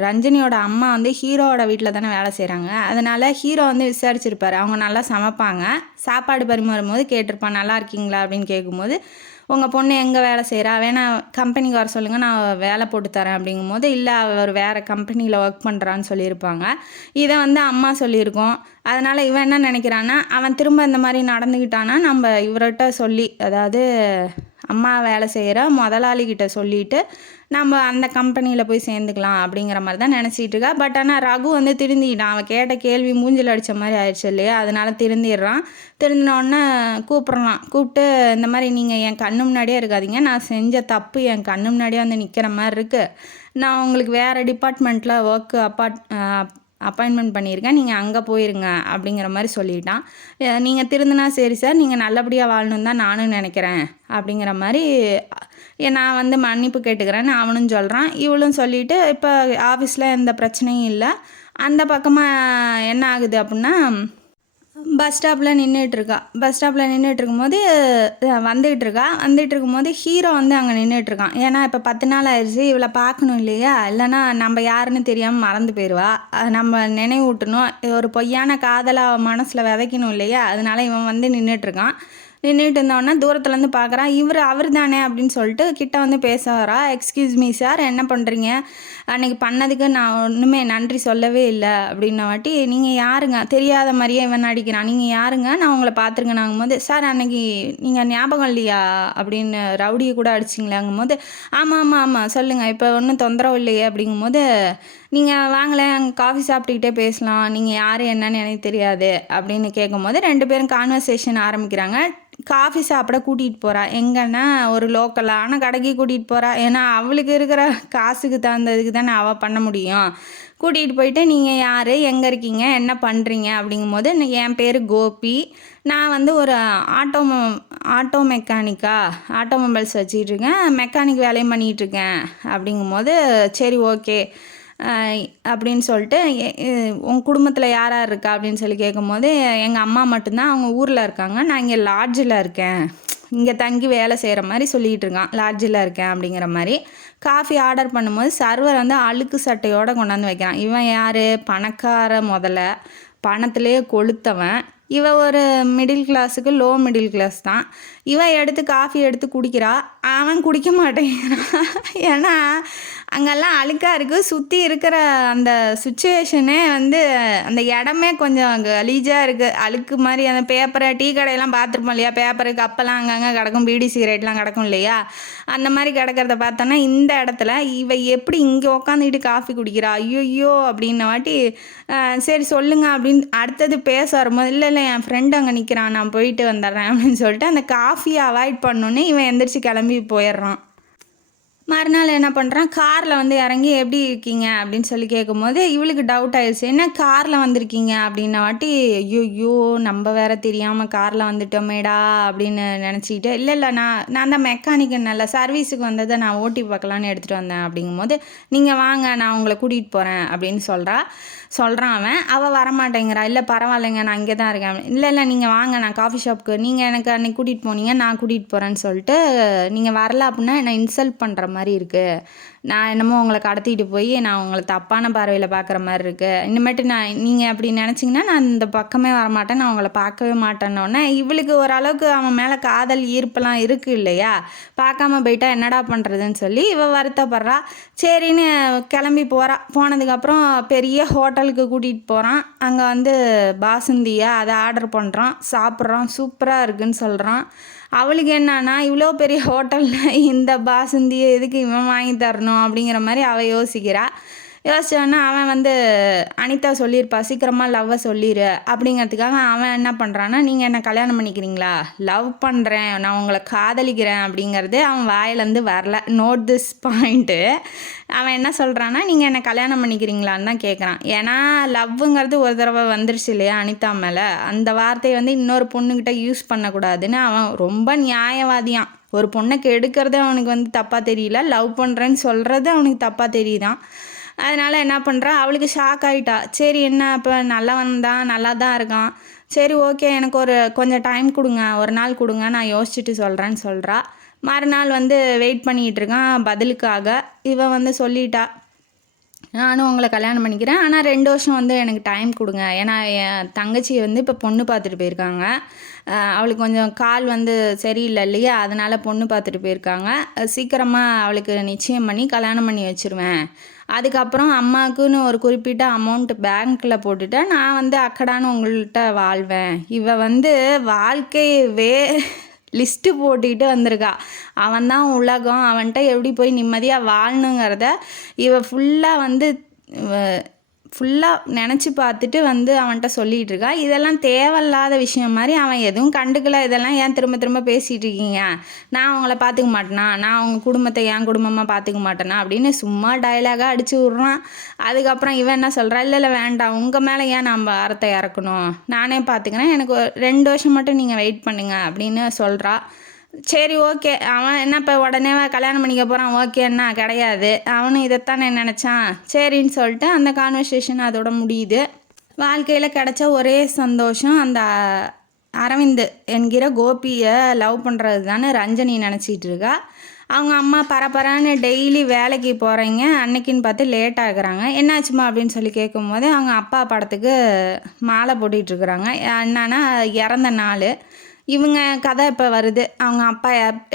ரஞ்சினியோட அம்மா வந்து ஹீரோவோட வீட்டில் தானே வேலை செய்கிறாங்க, அதனால் ஹீரோ வந்து விசாரிச்சிருப்பார். அவங்க நல்லா சமைப்பாங்க, சாப்பாடு பரிமாறும் போது கேட்டிருப்பான், நல்லா இருக்கீங்களா அப்படின்னு கேட்கும்போது, உங்கள் பொண்ணு எங்கே வேலை செய்கிறா, வேணா கம்பெனிக்கு வர சொல்லுங்கள், நான் வேலை போட்டு தரேன் அப்படிங்கும்போது, இல்லை அவர் வேறு கம்பெனியில் ஒர்க் பண்ணுறான்னு சொல்லியிருப்பாங்க. இதை வந்து அம்மா சொல்லியிருக்கோம். அதனால் இவன் என்ன நினைக்கிறான்னா, அவன் திரும்ப இந்த மாதிரி நடந்துக்கிட்டான்னா நம்ம இவர்கிட்ட சொல்லி, அதாவது அம்மா வேலை செய்கிற முதலாளிகிட்ட சொல்லிவிட்டு நம்ம அந்த கம்பெனியில் போய் சேர்ந்துக்கலாம் அப்படிங்கிற மாதிரி தான் நினச்சிட்டு இருக்கா. பட் ஆனால் ரகு வந்து திருந்திக்கிட்டான். அவன் கேட்ட கேள்வி மூஞ்சில் அடித்த மாதிரி ஆயிடுச்சு இல்லையா, அதனால் திருந்திடுறான். திருந்தினோடனே கூப்பிட்டு இந்த மாதிரி நீங்கள் என் கண்ணு முன்னாடியே இருக்காதீங்க, நான் செஞ்ச தப்பு என் கண்ணு முன்னாடியே வந்து நிற்கிற மாதிரி இருக்குது, நான் உங்களுக்கு வேறு டிபார்ட்மெண்ட்டில் ஒர்க்கு அப்பாயின்மெண்ட் பண்ணியிருக்கேன், நீங்கள் அங்கே போயிருங்க அப்படிங்கிற மாதிரி சொல்லிட்டான். நீங்கள் திருந்தினா சரி சார், நீங்கள் நல்லபடியாக வாழணும் தான் நானும் நினைக்கிறேன் அப்படிங்கிற மாதிரி நான் வந்து மன்னிப்பு கேட்டுக்கிறேன்னு அவனும் சொல்கிறான். இவளும் சொல்லிவிட்டு இப்போ ஆஃபீஸில் எந்த பிரச்சனையும் இல்லை. அந்த பக்கமாக என்ன ஆகுது அப்படின்னா, பஸ் ஸ்டாப்பில் நின்றுட்டுருக்கா. பஸ் ஸ்டாப்பில் நின்றுட்டுருக்கும்போது வந்துட்டு இருக்கும்போது ஹீரோ வந்து அங்கே நின்றுட்டுருக்கான். ஏன்னா இப்போ 10 நாள் ஆயிடுச்சு, இவளை பார்க்கணும் இல்லையா, இல்லைன்னா நம்ம யாருன்னு தெரியாமல் மறந்து போயிடுவா, நம்ம நினைவூட்டணும், ஒரு பொய்யான காதலாக மனசில் விதைக்கணும் இல்லையா, அதனால இவன் வந்து நின்றுட்டுருக்கான். நின்றுட்டு இருந்தோடனே தூரத்துலேருந்து பார்க்குறான், அவர் தானே அப்படின்னு சொல்லிட்டு கிட்ட வந்து பேச வரா. எக்ஸ்கியூஸ் மீ சார், என்ன பண்ணுறீங்க, அன்றைக்கி பண்ணதுக்கு நான் ஒன்றுமே நன்றி சொல்லவே இல்லை அப்படின்ன வாட்டி, நீங்கள் யாருங்க, தெரியாத மாதிரியே இவன் நடிக்கிறான், நீங்கள் யாருங்க, நான் உங்களை பார்த்துருக்கேனாங்கும் போது, சார் அன்றைக்கி நீங்கள் ஞாபகம் இல்லையா அப்படின்னு ரவுடியை கூட அடிச்சிங்களாங்கும் போது, ஆமாம் சொல்லுங்கள், இப்போ ஒன்றும் தொந்தரவு இல்லையே அப்படிங்கும்போது, நீங்கள் வாங்கலேன் அங்கே காஃபி சாப்பிட்டுக்கிட்டே பேசலாம், நீங்கள் யார் என்னன்னு எனக்கு தெரியாது அப்படின்னு கேட்கும்போது 2 பேரும் கான்வர்சேஷன் ஆரம்பிக்கிறாங்க. காஃபி சாப்பிட கூட்டிகிட்டு போகிறா. எங்கன்னா ஒரு லோக்கலான கடைக்கு கூட்டிகிட்டு போகிறா. ஏன்னா அவளுக்கு இருக்கிற காசுக்கு தகுந்ததுக்கு தானே அவள் பண்ண முடியும். கூட்டிகிட்டு போயிட்டு நீங்கள் யார், எங்கே இருக்கீங்க, என்ன பண்ணுறீங்க அப்படிங்கும்போது, என் பேர் கோபி, நான் வந்து ஒரு ஆட்டோமொபைல்ஸ் வச்சிட்ருக்கேன், மெக்கானிக் வேலையும் பண்ணிகிட்ருக்கேன் அப்படிங்கும்போது, சரி ஓகே அப்படின்னு சொல்லிட்டு, உங்கள் குடும்பத்தில் யார் யார் இருக்கா அப்படின்னு சொல்லி கேட்கும்போது, எங்கள் அம்மா மட்டும்தான், அவங்க ஊரில் இருக்காங்க, நான் இங்கே லாட்ஜில் இருக்கேன், இங்கே தங்கி வேலை செய்கிற மாதிரி சொல்லிகிட்டு இருக்கான், லாட்ஜில் இருக்கேன் அப்படிங்கிற மாதிரி. காஃபி ஆர்டர் பண்ணும்போது சர்வர் வந்து அழுக்கு சட்டையோடு கொண்டாந்து வைக்கிறான். இவன் யார், பணக்கார முதல்ல, பணத்திலே கொளுத்தவன். இவன் ஒரு லோ மிடில் கிளாஸ் தான். இவன் காஃபி எடுத்து குடிக்கிறா, அவன் குடிக்க மாட்டேங்கிறான். ஏன்னா அங்கெல்லாம் அழுக்காக இருக்குது, சுற்றி இருக்கிற அந்த சுச்சுவேஷனே வந்து அந்த இடமே கொஞ்சம் கலீஜாக இருக்குது, அழுக்கு மாதிரி. அந்த பேப்பரை, டீ கடையெல்லாம் பார்த்துருப்போம் இல்லையா, பேப்பரு கப்பெல்லாம் அங்கங்கே கிடக்கும், பீடி சிகரெட்லாம் கிடக்கும் இல்லையா, அந்த மாதிரி கிடக்கிறத பார்த்தோன்னா இந்த இடத்துல இவ எப்படி இங்கே உக்காந்துக்கிட்டு காஃபி குடிக்கிறா, ஐயோ அப்படின்ன வாட்டி, சரி சொல்லுங்க அப்படின்னு அடுத்தது பேச வரும்போது, இல்லை என் ஃப்ரெண்டு அங்கே நிற்கிறான், நான் போயிட்டு வந்துடுறேன் அப்படின்னு சொல்லிட்டு அந்த காஃபியை அவாய்ட் பண்ணோன்னே இவன் எந்திரிச்சு கிளம்பி போயிடுறான். மறுநாள் என்ன பண்ணுறான், காரில் வந்து இறங்கி எப்படி இருக்கீங்க அப்படின்னு சொல்லி கேட்கும்போது இவளுக்கு டவுட் ஆயிடுச்சு. என்ன காரில் வந்திருக்கீங்க அப்படின்ன வாட்டி, ஐயோ நம்ம வேற தெரியாமல் காரில் வந்துட்டோமேடா அப்படின்னு நினச்சிக்கிட்டு, இல்லை இல்லை நான் தான் மெக்கானிக்குன்னல்ல, சர்வீஸுக்கு வந்ததை நான் ஓட்டி பார்க்கலான்னு எடுத்துகிட்டு வந்தேன் அப்படிங்கும்போது, நீங்கள் வாங்க நான் உங்களை கூட்டிகிட்டு போகிறேன் அப்படின்னு சொல்கிறான் அவள் வரமாட்டேங்கிறா. இல்லை பரவாயில்லைங்க நான் இங்கே தான் இருக்கேன். இல்லை இல்லை நீங்கள் வாங்க நான் காஃபி ஷாப்புக்கு, நீங்கள் எனக்கு அன்றைக்கி கூட்டிகிட்டு போனீங்க நான் கூட்டிகிட்டு போகிறேன்னு சொல்லிட்டு, நீங்கள் வரல அப்படின்னா என்னை இன்சல்ட் பண்ணுற மாதிரி இருக்குது, நான் என்னமோ உங்களை கடத்திட்டு போய் நான் உங்களை தப்பான பார்வையில் பார்க்குற மாதிரி இருக்குது, இனிமேட்டு நீங்கள் அப்படி நினச்சிங்கன்னா நான் இந்த பக்கமே வரமாட்டேன், நான் உங்களை பார்க்கவே மாட்டேன்னொன்னே இவளுக்கு ஓரளவுக்கு அவன் மேலே காதல் ஈர்ப்பெல்லாம் இருக்குது இல்லையா, பார்க்காம போயிட்டா என்னடா பண்ணுறதுன்னு சொல்லி இவள் வருத்தப்படுறா. சரின்னு கிளம்பி போனதுக்கப்புறம் பெரிய ஹோட்டலுக்கு கூட்டிகிட்டு போகிறான். அங்கே வந்து பாசுந்தியா அதை ஆர்டர் பண்ணுறான், சாப்பிட்றான், சூப்பராக இருக்குன்னு சொல்கிறான். அவளுக்கு என்னன்னா இவ்வளோ பெரிய ஹோட்டலில் இந்த பாசுந்தியை எதுக்கு இவன் வாங்கி தரணும் அப்படிங்கிற மாதிரி அவள் யோசிச்சோன்னா அவன் வந்து அனிதா சொல்லியிருப்பா சீக்கிரமாக லவ்வை சொல்லிடு அப்படிங்கிறதுக்காக அவன் என்ன பண்ணுறான்னா, நீங்கள் என்ன கல்யாணம் பண்ணிக்கிறீங்களா, லவ் பண்ணுறேன் நான் உங்களை காதலிக்கிறேன் அப்படிங்கிறது அவன் வாயிலேருந்து வரல. Note this point. அவன் என்ன சொல்கிறான்னா, நீங்கள் என்ன கல்யாணம் பண்ணிக்கிறீங்களான்னு தான் கேட்குறான். ஏன்னா லவ்வுங்கிறது ஒரு தடவை வந்துருச்சு இல்லையா அனிதா மேலே, அந்த வார்த்தையை வந்து இன்னொரு பொண்ணுக்கிட்ட யூஸ் பண்ணக்கூடாதுன்னு அவன் ரொம்ப நியாயவாதியான். ஒரு பொண்ணை கெடுக்கிறது அவனுக்கு வந்து தப்பாக தெரியல, லவ் பண்ணுறேன்னு சொல்கிறது அவனுக்கு தப்பாக தெரியுதான். அதனால் என்ன பண்ணுறா, அவளுக்கு ஷாக் ஆகிட்டா. சரி என்ன இப்போ நல்லவன் தான், நல்லா தான் இருக்கான், சரி ஓகே எனக்கு கொஞ்சம் டைம் கொடுங்க, ஒரு நாள் கொடுங்க நான் யோசிச்சுட்டு சொல்கிறேன்னு சொல்கிறா. மறுநாள் வந்து வெயிட் பண்ணிகிட்டு இருக்கான் பதிலுக்காக. இவன் வந்து சொல்லிட்டா, நானும் உங்களை கல்யாணம் பண்ணிக்கிறேன், ஆனால் 2 வருஷம் வந்து எனக்கு டைம் கொடுங்க, ஏன்னா என் தங்கச்சி வந்து இப்போ பொண்ணு பார்த்துட்டு போயிருக்காங்க, அவளுக்கு கொஞ்சம் கால் வந்து சரியில்லை இல்லையா, அதனால் பொண்ணு பார்த்துட்டு போயிருக்காங்க, சீக்கிரமாக அவளுக்கு நிச்சயம் பண்ணி கல்யாணம் பண்ணி வச்சுருவேன், அதுக்கப்புறம் அம்மாவுக்குன்னு ஒரு குறிப்பிட்ட அமௌண்ட் பேங்க்கில் போட்டுட்டு நான் வந்து அக்கடான்னு உங்கள்கிட்ட வாழ்வேன். இவ வந்து வாழ்க்கையவே லிஸ்ட்டு போட்டுக்கிட்டு வந்திருக்கா. அவன் தான் உலகம், அவன்கிட்ட எப்படி போய் நிம்மதியாக வாழணுங்கிறத இவ ஃபுல்லாக வந்து ஃபுல்லாக நினச்சி பார்த்துட்டு வந்து அவன்கிட்ட சொல்லிகிட்டு இருக்கா. இதெல்லாம் தேவையில்லாத விஷயம் மாதிரி அவன் எதுவும் கண்டுக்கல. இதெல்லாம் ஏன் திரும்ப திரும்ப பேசிகிட்டு இருக்கீங்க, நான் அவங்கள பார்த்துக்க மாட்டேனா, நான் அவங்க குடும்பத்தை என் குடும்பமாக பார்த்துக்க மாட்டேனா அப்படின்னு சும்மா டைலாகாக அடித்து விட்றான். அதுக்கப்புறம் இவன் என்ன சொல்கிறா, இல்லை வேண்டாம், உங்கள் மேலே ஏன் நான் பாரத்தை இறக்கணும், நானே பார்த்துக்கிறேன், எனக்கு 2 வருஷம் மட்டும் நீங்கள் வெயிட் பண்ணுங்க அப்படின்னு சொல்கிறா. சரி ஓகே, அவன் என்ன இப்போ உடனே கல்யாணம் பண்ணிக்க போகிறான் ஓகேன்னா கிடையாது, அவனும் இதைத்தானே நினச்சான். சரின்னு சொல்லிட்டு அந்த கான்வர்சேஷன் அதோட முடியுது. வாழ்க்கையில் கிடைச்ச ஒரே சந்தோஷம் அந்த அரவிந்த் என்கிற கோபியை லவ் பண்ணுறது தானே ரஞ்சனி நினச்சிட்டு இருக்கா. அவங்க அம்மா பரபரான்னு டெய்லி வேலைக்கு போகிறீங்க, அன்னைக்குன்னு பார்த்து லேட் ஆகுறாங்க. என்னாச்சுமா அப்படின்னு சொல்லி கேட்கும்போது அவங்க அப்பா படத்துக்கு மாலை போட்டுட்ருக்குறாங்க. என்னன்னா இறந்த நாள். இவங்க கதை இப்போ வருது, அவங்க அப்பா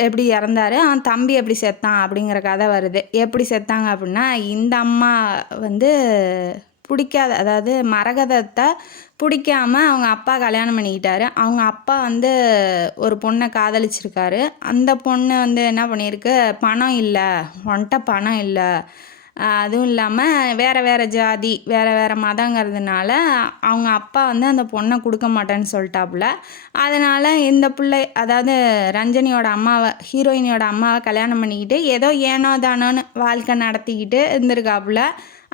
எப்படி இறந்தாரு, அவன் தம்பி எப்படி செத்தான் அப்படிங்கிற கதை வருது. எப்படி செத்தாங்க அப்படின்னா, இந்த அம்மா வந்து பிடிக்காத, அதாவது மரகதத்தை பிடிக்காம அவங்க அப்பா கல்யாணம் பண்ணிக்கிட்டாரு. அவங்க அப்பா வந்து ஒரு பொண்ணை காதலிச்சிருக்காரு. அந்த பொண்ணு வந்து என்ன பண்ணியிருக்கு, பணம் இல்லை, உன்கிட்ட பணம் இல்லை, அதுவும் இல்லாமல் வேறு ஜாதி வேறு மதங்கிறதுனால அவங்க அப்பா வந்து அந்த பொண்ணை கொடுக்க மாட்டேன்னு சொல்லிட்டாப்புல. அதனால் இந்த பிள்ளை, அதாவது ரஞ்சனியோட அம்மாவை, ஹீரோயினியோட அம்மாவை கல்யாணம் பண்ணிக்கிட்டு ஏதோ ஏனோ தானோன்னு வாழ்க்கை நடத்திக்கிட்டு இருந்திருக்காப்புல.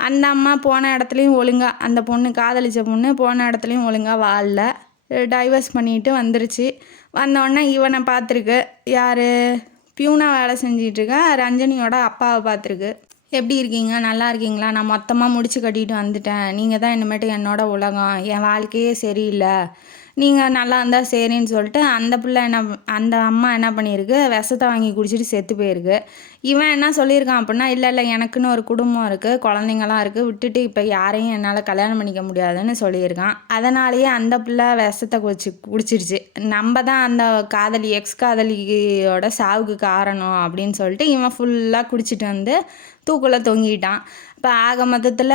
அந்த அம்மா போன இடத்துலையும் ஒழுங்காக, அந்த பொண்ணு காதலிச்ச பொண்ணு போன இடத்துலையும் ஒழுங்காக வாழல, டைவர்ஸ் பண்ணிட்டு வந்துருச்சு. வந்தோடனே இவனை பார்த்துருக்கு, யார் பியூனா வேலை செஞ்சிட்ருக்க ரஞ்சனியோட அப்பாவை பார்த்துருக்கு. எப்படி இருக்கீங்க, நல்லா இருக்கீங்களா, நான் மொத்தமாக முடிச்சு கட்டிட்டு வந்துட்டேன், நீங்கள் தான் இனிமேட்டு என்னோட உலகம், என் வாழ்க்கையே சரியில்லை, நீங்கள் நல்லா இருந்தால் சரின்னு சொல்லிட்டு அந்த அம்மா என்ன பண்ணியிருக்கு, விஷத்தை வாங்கி குடிச்சிட்டு செத்து போயிருக்கு. இவன் என்ன சொல்லியிருக்கான் அப்படின்னா, இல்லை எனக்குன்னு ஒரு குடும்பம் இருக்குது, குழந்தைங்களாம் இருக்குது, விட்டுட்டு இப்போ யாரையும் என்னால் கல்யாணம் பண்ணிக்க முடியாதுன்னு சொல்லியிருக்கான். அதனாலேயே அந்த பிள்ளை விஷத்தை குடிச்சிருச்சு. நம்ம தான் அந்த எக்ஸ் காதலியோட சாவுக்கு காரணம் அப்படின்னு சொல்லிட்டு இவன் ஃபுல்லாக குடிச்சிட்டு வந்து தூக்கில் தொங்கிட்டான். இப்போ ஆக மொத்தத்தில்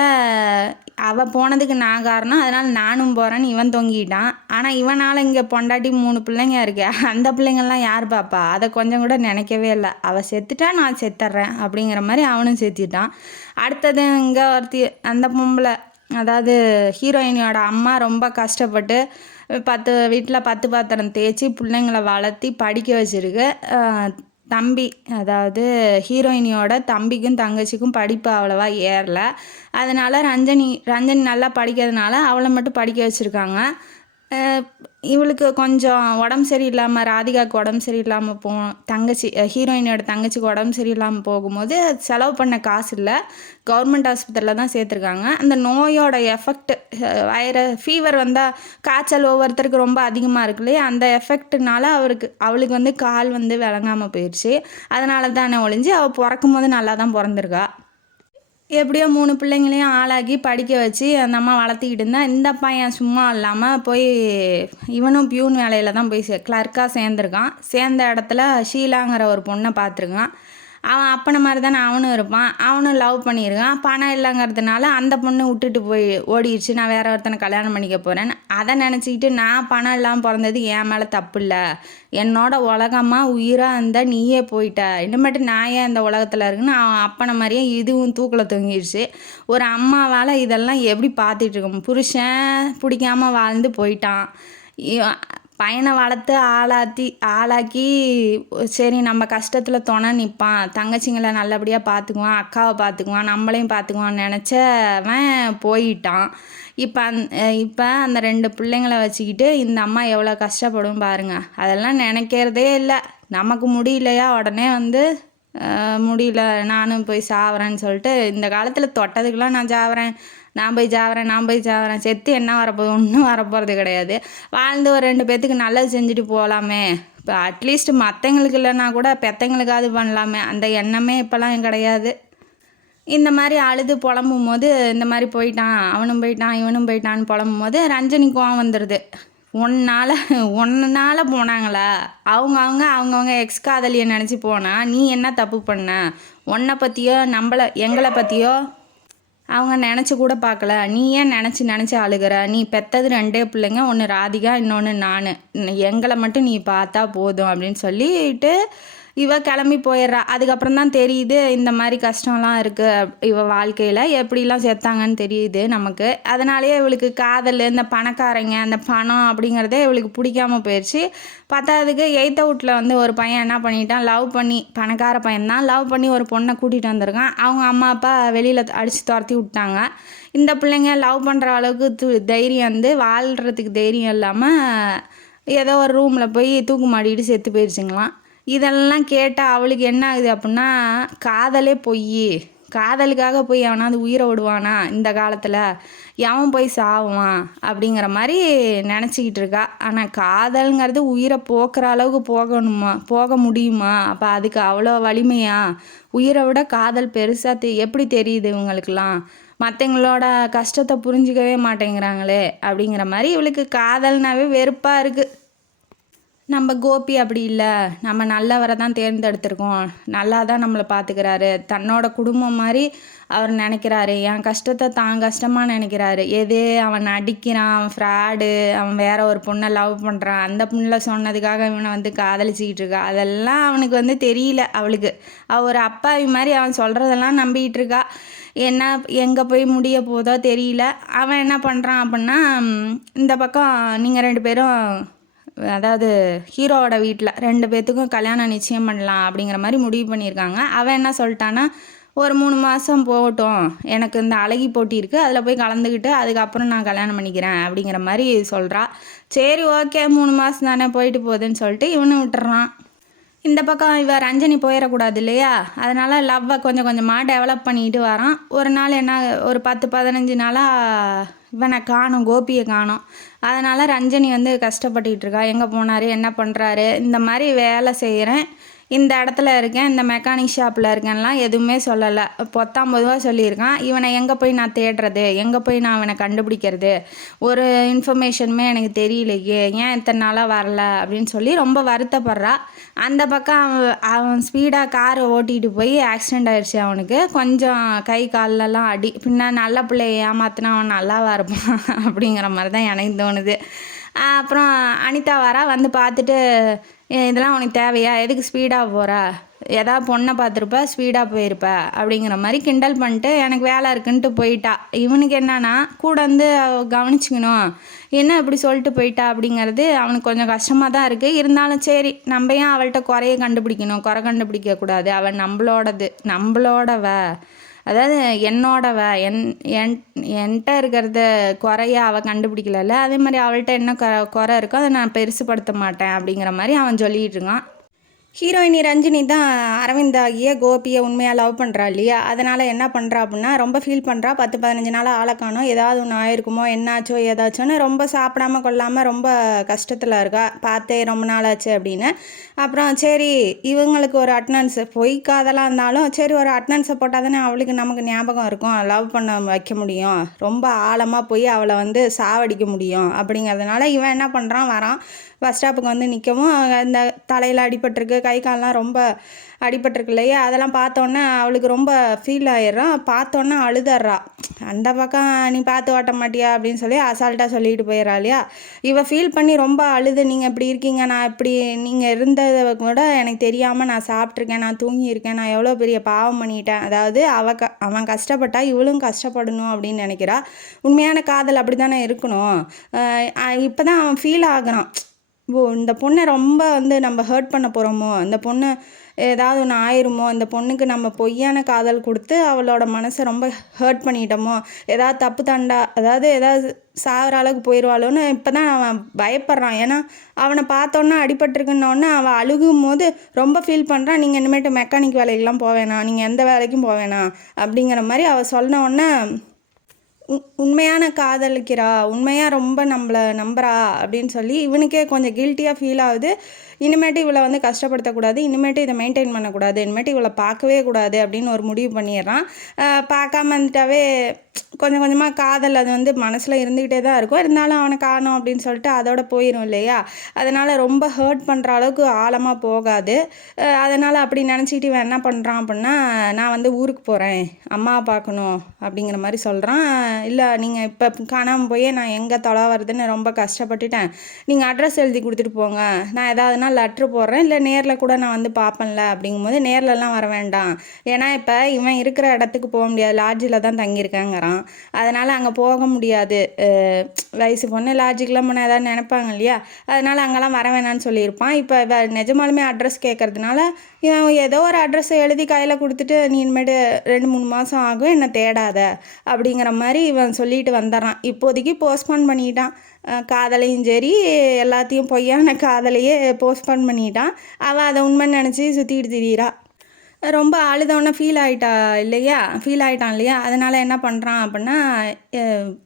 அவள் போனதுக்கு நான் காரணம், அதனால் நானும் போகிறேன்னு இவன் தொங்கிட்டான். ஆனால் இவனால் இங்கே பொண்டாட்டி 3 பிள்ளைங்க இருக்கு, அந்த பிள்ளைங்கள்லாம் யார் பாப்பா, அதை கொஞ்சம் கூட நினைக்கவே இல்லை. அவள் செத்துட்டா நான் செத்துட்றேன் அப்படிங்கிற மாதிரி அவனும் செத்துட்டான். அடுத்தது இங்கே ஒருத்தி, அந்த பொம்பளை, அதாவது ஹீரோயினியோட அம்மா ரொம்ப கஷ்டப்பட்டு 10 வீட்டில் 10 பாத்திரம் தேய்ச்சி பிள்ளைங்களை வளர்த்தி படிக்க வச்சுருக்கு. தம்பி, அதாவது ஹீரோயினியோட தம்பிக்கும் தங்கச்சிக்கும் படிப்பு அவ்வளவா ஏறல. அதனால ரஞ்சனி நல்லா படிக்கிறதுனால அவளை மட்டும் படிக்க வச்சுருக்காங்க. இவளுக்கு கொஞ்சம் உடம்பு சரியில்லாமல், ராதிகாவுக்கு உடம்பு சரியில்லாமல் தங்கச்சி ஹீரோயினோட தங்கச்சிக்கு உடம்பு சரியில்லாமல் போகும்போது செலவு பண்ண காசு இல்லை, கவர்மெண்ட் ஆஸ்பத்திரியில் தான் சேர்த்துருக்காங்க. அந்த நோயோட எஃபெக்ட், ஃபீவர் வந்தால் காய்ச்சல் ஒவ்வொருத்தருக்கு ரொம்ப அதிகமாக இருக்கு இல்லையா, அந்த எஃபெக்ட்னால அவளுக்கு வந்து கால் வந்து விளங்காமல் போயிடுச்சு. அதனால தானே ஒழிஞ்சு அவள் பிறக்கும் போது நல்லா தான் பிறந்திருக்கா. எப்படியோ 3 பிள்ளைங்களையும் ஆளாக்கி படிக்க வச்சு அந்த அம்மா வளர்த்திக்கிட்டு இருந்தா. இந்த பையன் சும்மா இல்லாமல் போய் இவனும் பியூன் வேலையில் தான் போய் கிளர்க்காக சேர்ந்துருக்கான். சேர்ந்த இடத்துல ஷீலாங்கிற ஒரு பொண்ணை பார்த்துருக்கான். அவன் அப்பனை மாதிரி தானே அவனும் இருப்பான். அவனும் லவ் பண்ணியிருக்கான். பணம் இல்லைங்கிறதுனால அந்த பொண்ணு விட்டுட்டு போய் ஓடிடுச்சு, நான் வேற ஒருத்தனை கல்யாணம் பண்ணிக்க போகிறேன்னு. அதை நினச்சிக்கிட்டு நான் பணம் இல்லாமல் பிறந்தது என் மேலே தப்பு இல்லை, என்னோட உலகமாக உயிராக இருந்தால் நீயே போயிட்ட, இனிமேட்டு நான் ஏன் இந்த உலகத்தில் இருக்குன்னு அவன் அப்பனை மாதிரியே இதுவும் தூக்கில் தொங்கிடுச்சு. ஒரு அம்மாவால் இதெல்லாம் எப்படி பார்த்துட்ருக்கோம். புருஷன் பிடிக்காமல் வாழ்ந்து போயிட்டான். பையனை வளர்த்து ஆளாக்கி சரி நம்ம கஷ்டத்தில் துணை நிற்பான், தங்கச்சிங்களை நல்லபடியாக பார்த்துக்குவான், அக்காவை பார்த்துக்குவான், நம்மளையும் பார்த்துக்குவான்னு நினச்சவன் போயிட்டான். இப்போ அந்த 2 பிள்ளைங்களை வச்சுக்கிட்டு இந்த அம்மா எவ்வளோ கஷ்டப்படும் பாருங்கள். அதெல்லாம் நினைக்கிறதே இல்லை. நமக்கு முடியலையா உடனே வந்து முடியல நானும் போய் சாவறேன்னு சொல்லிட்டு, இந்த காலத்தில் தொட்டதுக்கெலாம் நான் போய் சாவறேன், செத்து என்ன வரப்போகுது, ஒன்றும் வரப்போகிறது கிடையாது. வாழ்ந்து ஒரு 2 பேர்த்துக்கு நல்லது செஞ்சுட்டு போகலாமே. இப்போ அட்லீஸ்ட் மற்றவங்களுக்கு இல்லைன்னா கூட பெற்றவங்களுக்காவது பண்ணலாமே, அந்த எண்ணமே இப்போல்லாம் கிடையாது. இந்த மாதிரி அழுது புலம்பும் போது, இந்த மாதிரி போயிட்டான், அவனும் போயிட்டான், இவனும் போயிட்டான்னு புலம்பும் போது ரஞ்சனி கோவம் வந்துடுது. ஒன்னால் போனாங்களா, அவங்கவுங்க எக்ஸ் காதலியை நினச்சி போனால் நீ என்ன தப்பு பண்ண, உன்னை பற்றியோ எங்களை பற்றியோ அவங்க நினச்சி கூட பார்க்கல, நீ ஏன் நினச்சி அழுகிற, நீ பெற்றது 2 பிள்ளைங்க, ஒன்று ராதிகா இன்னொன்று நான், எங்களை மட்டும் நீ பார்த்தா போதும் அப்படின்னு சொல்லிட்டு இவ கிளம்பி போயிடுறா. அதுக்கப்புறம் தான் தெரியுது இந்த மாதிரி கஷ்டம்லாம் இருக்குது இவ வாழ்க்கையில், எப்படிலாம் சேர்த்தாங்கன்னு தெரியுது நமக்கு. அதனாலேயே இவளுக்கு காதல், இந்த பணக்காரங்க, அந்த பணம் அப்படிங்கிறதே இவளுக்கு பிடிக்காமல் போயிடுச்சு. பத்தாவதுக்கு 8th வீட்டில் வந்து ஒரு பையன் என்ன பண்ணிட்டான், பணக்கார பையன்தான் லவ் பண்ணி ஒரு பொண்ணை கூட்டிகிட்டு வந்திருக்கான். அவங்க அம்மா அப்பா வெளியில் அடித்து துரத்தி விட்டாங்க. இந்த பிள்ளைங்க லவ் பண்ணுற அளவுக்கு தைரியம் வந்து வாழ்கிறதுக்கு தைரியம் இல்லாமல் ஏதோ ஒரு ரூமில் போய் தூக்கு மாட்டிக்கிட்டு செத்து போயிடுச்சுங்களாம். இதெல்லாம் கேட்டால் அவளுக்கு என்ன ஆகுது அப்படின்னா, காதலே காதலுக்காக போய் அவனாவது உயிரை விடுவானா இந்த காலத்தில், எவன் போய் சாவான் அப்படிங்கிற மாதிரி நினச்சிக்கிட்டு இருக்கா. ஆனால் காதல்ங்கிறது உயிரை போக்குற அளவுக்கு போக முடியுமா? அப்போ அதுக்கு அவ்வளோ வலிமையா? உயிரை விட காதல் பெருசாக எப்படி தெரியுது இவங்களுக்கெல்லாம்? மற்றவங்களோட கஷ்டத்தை புரிஞ்சிக்கவே மாட்டேங்கிறாங்களே அப்படிங்கிற மாதிரி இவளுக்கு காதல்னாவே வெறுப்பாக இருக்குது. நம்ம கோபி அப்படி இல்லை, நம்ம நல்லவரை தான் தேர்ந்தெடுத்திருக்கோம், நல்லா தான் நம்மளை பார்த்துக்கிறாரு, தன்னோட குடும்பம் மாதிரி அவர் நினைக்கிறாரு, என் கஷ்டத்தை தான் கஷ்டமாக நினைக்கிறாரு. அவன் நடிக்கிறான், அவன் ஃப்ராடு, அவன் வேற ஒரு பொண்ணை லவ் பண்ணுறான், அந்த பொண்ணில் சொன்னதுக்காக இவனை வந்து காதலிச்சிக்கிட்டு இருக்கா, அதெல்லாம் அவனுக்கு வந்து தெரியல. அவளுக்கு ஒரு அப்பாவி மாதிரி அவன் சொல்கிறதெல்லாம் நம்பிக்கிட்டு இருக்கா. எங்கே போய் முடிய போதோ தெரியல. அவன் என்ன பண்ணுறான் அப்படின்னா, இந்த பக்கம் நீங்கள் 2 பேரும், அதாவது ஹீரோவோட வீட்டில் 2 பேர்த்துக்கும் கல்யாணம் நிச்சயம் பண்ணலாம் அப்படிங்கிற மாதிரி முடிவு பண்ணியிருக்காங்க. அவன் என்ன சொல்லிட்டான்னா, ஒரு 3 மாதம் போகட்டும், எனக்கு இந்த அழகி போட்டி இருக்குது, அதில் போய் கலந்துக்கிட்டு அதுக்கப்புறம் நான் கல்யாணம் பண்ணிக்கிறேன் அப்படிங்கிற மாதிரி சொல்கிறா. சரி ஓகே 3 மாதம் தானே போயிட்டு போகுதுன்னு சொல்லிட்டு இவனை விட்டுறான். இந்த பக்கம் இவ ரஞ்சனி போயிடக்கூடாது இல்லையா, அதனால் லவ்வை கொஞ்சம் கொஞ்சமாக டெவலப் பண்ணிக்கிட்டு வரான். ஒரு நாள் என்ன, ஒரு 10-15 நாளாக இவனை காணும், கோபியை காணும். அதனால் ரஞ்சனி வந்து கஷ்டப்பட்டுக்கிட்டு இருக்கா. எங்கே போனார், என்ன பண்ணுறாரு, இந்த மாதிரி வேலை செய்கிறேன், இந்த இடத்துல இருக்கேன், இந்த மெக்கானிக் ஷாப்பில் இருக்கேன்லாம் எதுவுமே சொல்லலை. பொத்தாம்பதுவாக சொல்லியிருக்கான். இவனை எங்கே போய் நான் தேடுறது, எங்கே போய் நான் இவனை கண்டுபிடிக்கிறது, ஒரு இன்ஃபர்மேஷனுமே எனக்கு தெரியலையே, ஏன் இத்தனை நாளாக வரல அப்படின்னு சொல்லி ரொம்ப வருத்தப்படுறா. அந்த பக்கம் அவன் ஸ்பீடாக காரை ஓட்டிகிட்டு போய் ஆக்சிடெண்ட் ஆகிடுச்சு. அவனுக்கு கொஞ்சம் கை கால்லெல்லாம் அடி. பின்ன நல்ல பிள்ளைய ஏமாத்தினா அவன் நல்லாவா இருப்பான் அப்படிங்கிற மாதிரி தான் எனக்கு தோணுது. அப்புறம் அனிதா வரா, வந்து பார்த்துட்டு இதெல்லாம் உனக்கு தேவையா, எதுக்கு ஸ்பீடாக போகிறா, ஏதாவது பொண்ணை பார்த்துருப்ப ஸ்பீடாக போயிருப்ப அப்படிங்கிற மாதிரி கிண்டல் பண்ணிட்டு எனக்கு வேலை இருக்குன்ட்டு போயிட்டா. இவனுக்கு என்னன்னா கூட வந்து கவனிச்சிக்கணும், என்ன இப்படி சொல்லிட்டு போயிட்டா அப்படிங்கிறது அவனுக்கு கொஞ்சம் கஷ்டமாக தான் இருக்குது. இருந்தாலும் சரி, நம்ம ஏன் அவள்கிட்ட குறைய கண்டுபிடிக்கணும், குறை கண்டுபிடிக்கக்கூடாது, அவள் நம்மளோடவ, அதாவது என்னோடவ, என்கிட்ட இருக்கிறத குறைய அவள் கண்டுபிடிக்கல, அதே மாதிரி அவள்கிட்ட என்ன குறை இருக்கோ அதை நான் பெருசுப்படுத்த மாட்டேன் அப்படிங்கிற மாதிரி அவன் சொல்லிகிட்டு இருக்கான். ஹீரோயினி ரஞ்சினி தான் அரவிந்த் ஆகிய கோபியை உண்மையாக லவ் பண்ணுறா இல்லையா, அதனால் என்ன பண்ணுறா அப்படின்னா ரொம்ப ஃபீல் பண்ணுறா. 10-15 நாள் ஆளை காணோம், ஏதாவது ஒன்று ஆயிருக்குமோ, என்னாச்சோ ஏதாச்சோன்னு ரொம்ப சாப்பிடாம கொள்ளாமல் ரொம்ப கஷ்டத்தில் இருக்கா. பார்த்தே ரொம்ப நாள் ஆச்சு அப்படின்னு. அப்புறம் சரி இவங்களுக்கு ஒரு அட்டனன்ஸு, பொய் காதலாக இருந்தாலும் சரி ஒரு அட்டனன்ஸை போட்டால் தானே அவளுக்கு நமக்கு ஞாபகம் இருக்கும், லவ் பண்ண வைக்க முடியும், ரொம்ப ஆழமாக போய் அவளை வந்து சாவடிக்க முடியும். அப்படிங்கிறதுனால இவன் என்ன பண்ணுறான், வரான் பஸ் ஸ்டாப்புக்கு வந்து நிற்கவும், இந்த தலையில் அடிபட்டிருக்கு, கை கால்லாம் ரொம்ப அடிபட்டிருக்கு இல்லையா, அதெல்லாம் பார்த்தோன்னே அவளுக்கு ரொம்ப ஃபீல் ஆயிடுறான். பார்த்தோன்னே அழுதர்றா. அந்த பக்கம் நீ பார்த்து ஓட்ட மாட்டியா அப்படின்னு சொல்லி அசால்ட்டாக சொல்லிட்டு போயிடறா இல்லையா. இவள் ஃபீல் பண்ணி ரொம்ப அழுது, நீங்கள் இப்படி இருக்கீங்க, நான் இப்படி நீங்கள் இருந்ததை கூட எனக்கு தெரியாமல் நான் சாப்பிட்ருக்கேன், நான் தூங்கியிருக்கேன், நான் எவ்வளோ பெரிய பாவம் பண்ணிட்டேன், அதாவது அவன் கஷ்டப்பட்டா இவளும் கஷ்டப்படணும் அப்படின்னு நினைக்கிறா. உண்மையான காதல் அப்படி தானே இருக்கணும். இப்போ தான் அவன் ஃபீல் ஆகுறான், ஓ இந்த பொண்ணை ரொம்ப வந்து நம்ம ஹர்ட் பண்ண போகிறோமோ, இந்த பொண்ணு ஏதாவது ஒன்று ஆயிருமோ, இந்த பொண்ணுக்கு நம்ம பொய்யான காதல் கொடுத்து அவளோட மனசை ரொம்ப ஹர்ட் பண்ணிட்டோமோ, ஏதாவது தப்பு தண்டா, அதாவது ஏதாவது சாகிற அளவுக்கு போயிடுவாளோன்னு இப்போ தான் அவன் பயப்படுறான். ஏன்னா அவனை பார்த்தோன்னா அடிபட்டிருக்குன்னொன்னே அவன் அழுகும் போது ரொம்ப ஃபீல் பண்ணுறான். நீங்கள் இனிமேட்டு மெக்கானிக் வேலைக்கெலாம் போவேணாம், நீங்கள் எந்த வேலைக்கும் போவேணாம் அப்படிங்கிற மாதிரி அவள் சொன்ன உடனே உண்மையான காதலிக்கிறா, உண்மையாக ரொம்ப நம்மளை நம்புறா அப்படின்னு சொல்லி இவனுக்கே கொஞ்சம் கில்ட்டியாக ஃபீல் ஆகுது. இனிமேட்டு இவளை வந்து கஷ்டப்படுத்தக்கூடாது, இனிமேட்டு இதை மெயின்டைன் பண்ணக்கூடாது, இனிமேட்டு இவளை பார்க்கவே கூடாது அப்படின்னு ஒரு முடிவு பண்ணிடுறான். பார்க்காம வந்துட்டாவே கொஞ்சம் கொஞ்சமாக காதல் அது வந்து மனசில் இருந்துக்கிட்டே தான் இருக்கும். இருந்தாலும் அவனை காணோம் அப்படின்னு சொல்லிட்டு அதோட போயிடும் இல்லையா. அதனால் ரொம்ப ஹர்ட் பண்ணுற அளவுக்கு ஆழமாக போகாது. அதனால் அப்படி நினச்சிக்கிட்டு இவன் என்ன பண்ணுறான் அப்படின்னா, நான் வந்து ஊருக்கு போகிறேன், அம்மாவை பார்க்கணும் அப்படிங்கிற மாதிரி சொல்கிறான். இல்லை நீங்கள் இப்போ காணாமல் போய் நான் எங்கே தொலை வருதுன்னு ரொம்ப கஷ்டப்பட்டுட்டேன், நீங்கள் அட்ரஸ் எழுதி கொடுத்துட்டு போங்க, நான் ஏதாவதுனா லெட்ரு போடுறேன், இல்லை நேரில் கூட நான் வந்து பார்ப்பேன்ல அப்படிங்கும்போது நேர்லலாம் வர வேண்டாம், ஏன்னா இப்போ இவன் இருக்கிற இடத்துக்கு போக முடியாது, லாட்ஜில் தான் தங்கியிருக்காங்கிறான், அதனால் அங்கே போக முடியாது, வயசு பொண்ணு லாட்ஜுக்கெலாம் போனால் ஏதாவது நினைப்பாங்க இல்லையா, அதனால் அங்கெல்லாம் வர வேணான்னு சொல்லியிருப்பான். இப்போ நிஜமாலுமே அட்ரஸ் கேட்குறதுனால இவன் ஏதோ ஒரு அட்ரஸை எழுதி கையில் கொடுத்துட்டு, நீ இனிமேட்டு 2-3 மாதம் ஆகும் என்னை தேடாத அப்படிங்கிற மாதிரி இவன் சொல்லிட்டு வந்துடுறான். இப்போதைக்கு போஸ்ட்பான் பண்ணிட்டான், காதலையும் சரி எல்லாத்தையும் பொய்யான காதலையே போஸ்ட்பான் பண்ணிட்டான். அவள் அதை உண்மை நினச்சி சுற்றிட்டு திரியிறா. ரொம்ப அழுதவொன்னே ஃபீல் ஆகிட்டான் இல்லையா, அதனால் என்ன பண்ணுறான் அப்படின்னா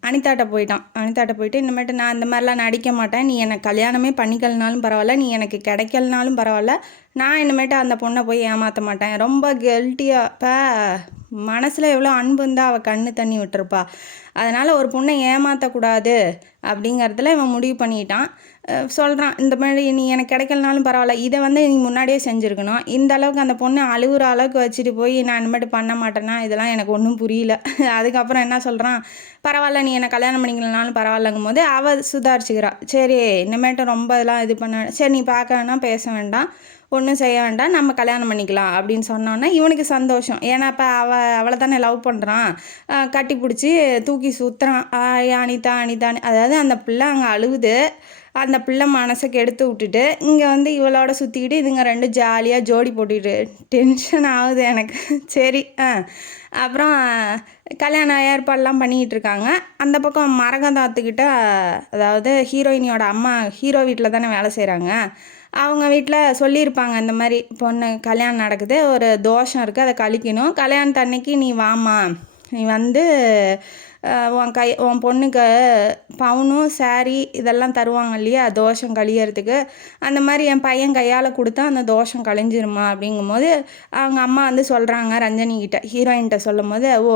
அனிதாட்ட போயிட்டு இனிமேட்டு நான் இந்த மாதிரிலாம் நடிக்க மாட்டேன், நீ எனக்கு கல்யாணமே பண்ணிக்கலனாலும் பரவாயில்ல, நீ எனக்கு கிடைக்கலனாலும் பரவாயில்ல, நான் இனிமேட்டு அந்த பொண்ணை போய் ஏமாற்ற மாட்டேன். ரொம்ப கெல்ட்டியாக இப்போ மனசில் எவ்வளோ அன்பு இருந்தால் அவள் கண்ணு தண்ணி விட்டுருப்பா. அதனால் ஒரு பொண்ணை ஏமாற்றக்கூடாது அப்படிங்கிறதுல இவன் முடிவு பண்ணிட்டான். சொல்கிறான், இந்த மாதிரி நீ எனக்கு கிடைக்கலனாலும் பரவாயில்ல, இதை வந்து நீ முன்னாடியே செஞ்சுருக்கணும், இந்த அளவுக்கு அந்த பொண்ணு அழுகுற அளவுக்கு வச்சுட்டு போய் நான் இனிமேட்டு பண்ண மாட்டேன்னா இதெல்லாம் எனக்கு ஒன்றும் புரியல. அதுக்கப்புறம் என்ன சொல்கிறான், பரவாயில்ல நீ என்னை கல்யாணம் பண்ணிக்கலனாலும் பரவாயில்லங்கும் போது அவள் சுதாரிச்சுக்கிறா. சரி இனிமேட்டு ரொம்ப இதெல்லாம் இது பண்ண, சரி நீ பார்க்க வேணாம், பேச வேண்டாம், ஒன்றும் செய்ய வேண்டாம், நம்ம கல்யாணம் பண்ணிக்கலாம் அப்படின்னு சொன்னோன்னே இவனுக்கு சந்தோஷம். ஏன்னா இப்போ அவளை தானே லவ் பண்ணுறான், கட்டி பிடிச்சி தூக்கி சுற்றுறான், அனிதா, அதாவது அந்த பிள்ளை அங்கே அழுகுது, அந்த பிள்ளை மனசை கெடுத்து விட்டுட்டு இங்கே வந்து இவளோட சுற்றிக்கிட்டு இதுங்க ரெண்டு ஜாலியாக ஜோடி போட்டுக்கிட்டு டென்ஷன் ஆகுது எனக்கு. சரி அப்புறம் கல்யாண ஏற்பாடெலாம் பண்ணிக்கிட்டு இருக்காங்க. அந்த பக்கம் மரகதாத்துக்கிட்ட, அதாவது ஹீரோயினியோட அம்மா ஹீரோ வீட்டில் தானே வேலை செய்கிறாங்க, அவங்க வீட்டில் சொல்லியிருப்பாங்க, இந்த மாதிரி பொண்ணு கல்யாணம் நடக்குது, ஒரு தோஷம் இருக்குது, அதை கழிக்கணும், கல்யாணத்தன்னைக்கு நீ வாமா, நீ வந்து உன் பொண்ணுக்கு பவுனும் சாரி இதெல்லாம் தருவாங்க இல்லையா தோஷம் கழியறதுக்கு, அந்த மாதிரி என் பையன் கையால் கொடுத்தா அந்த தோஷம் கழிஞ்சிருமா அப்படிங்கும்போது அவங்க அம்மா வந்து சொல்கிறாங்க ரஞ்சனிக்கிட்ட, ஹீரோயின்கிட்ட சொல்லும் போது, ஓ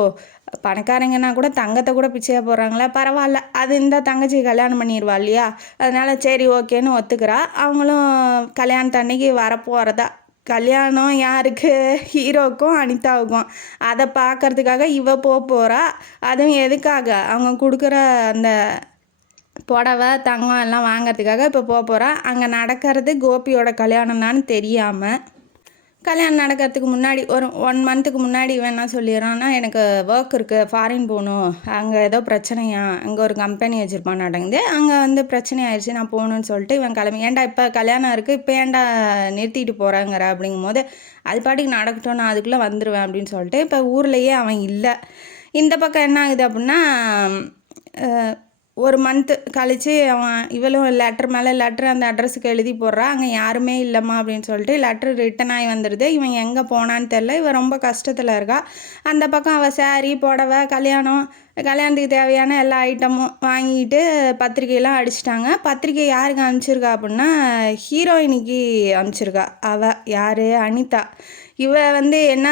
பணக்காரங்கன்னா கூட தங்கத்தை கூட பிச்சையாக போடுறாங்களா, பரவாயில்ல, அது இந்த தங்கச்சி கல்யாணம் பண்ணிடுவா இல்லையா, அதனால் சரி ஓகேன்னு ஒத்துக்கிறா. அவங்களும் கல்யாணத்தன்னைக்கு வரப்போகிறதா, கல்யாணம் யாருக்கு, ஹீரோவுக்கும் அனிதாவுக்கும், அதை பார்க்கறதுக்காக இவ போகிறா. அதுவும் எதுக்காக, அவங்க கொடுக்குற அந்த புடவை தங்கம் எல்லாம் வாங்கிறதுக்காக இப்போ போகிறா. அங்கே நடக்கிறது கோபியோட கல்யாணம் தான் தெரியாமல், கல்யாணம் நடக்கிறதுக்கு முன்னாடி ஒரு 1 மந்த்துக்கு முன்னாடி இவன் என்ன சொல்லிடுறான்னா, எனக்கு ஒர்க் இருக்குது, ஃபாரின் போகணும், அங்கே ஏதோ பிரச்சனையா, அங்கே ஒரு கம்பெனி வச்சுருப்பான் நடங்குது, அங்கே வந்து பிரச்சனை ஆயிடுச்சு, நான் போகணுன்னு சொல்லிட்டு இவன் கிளம்பி, ஏன்டா இப்போ கல்யாணம் இருக்குது, இப்போ ஏன்டா நிறுத்திட்டு போகிறாங்கிற அப்படிங்கும்போது, அது பாட்டுக்கு நடக்கட்டும், நான் அதுக்குள்ளே வந்துடுவேன் அப்படின்னு சொல்லிட்டு இப்போ ஊர்லேயே அவன் இல்லை. இந்த பக்கம் என்ன ஆகுது அப்படின்னா, 1 மந்த்து கழித்து இவளும் லெட்ரு மேலே லெட்ரு அந்த அட்ரஸுக்கு எழுதி போடுறா. அங்கே யாருமே இல்லைம்மா அப்படின்னு சொல்லிட்டு லெட்ரு ரிட்டன் ஆகி வந்துடுது. இவன் எங்கே போனான்னு தெரில. இவன் ரொம்ப கஷ்டத்தில் இருக்கா. அந்த பக்கம் அவள் சாரீ புடவை கல்யாணத்துக்கு தேவையான எல்லா ஐட்டமும் வாங்கிட்டு பத்திரிக்கையெல்லாம் அடிச்சிட்டாங்க. பத்திரிக்கை யாருக்கு அனுப்பிச்சிருக்கா அப்படின்னா, ஹீரோயினிக்கு அனுப்பிச்சிருக்கா. அவள் யார், அனிதா. இவ வந்து என்ன,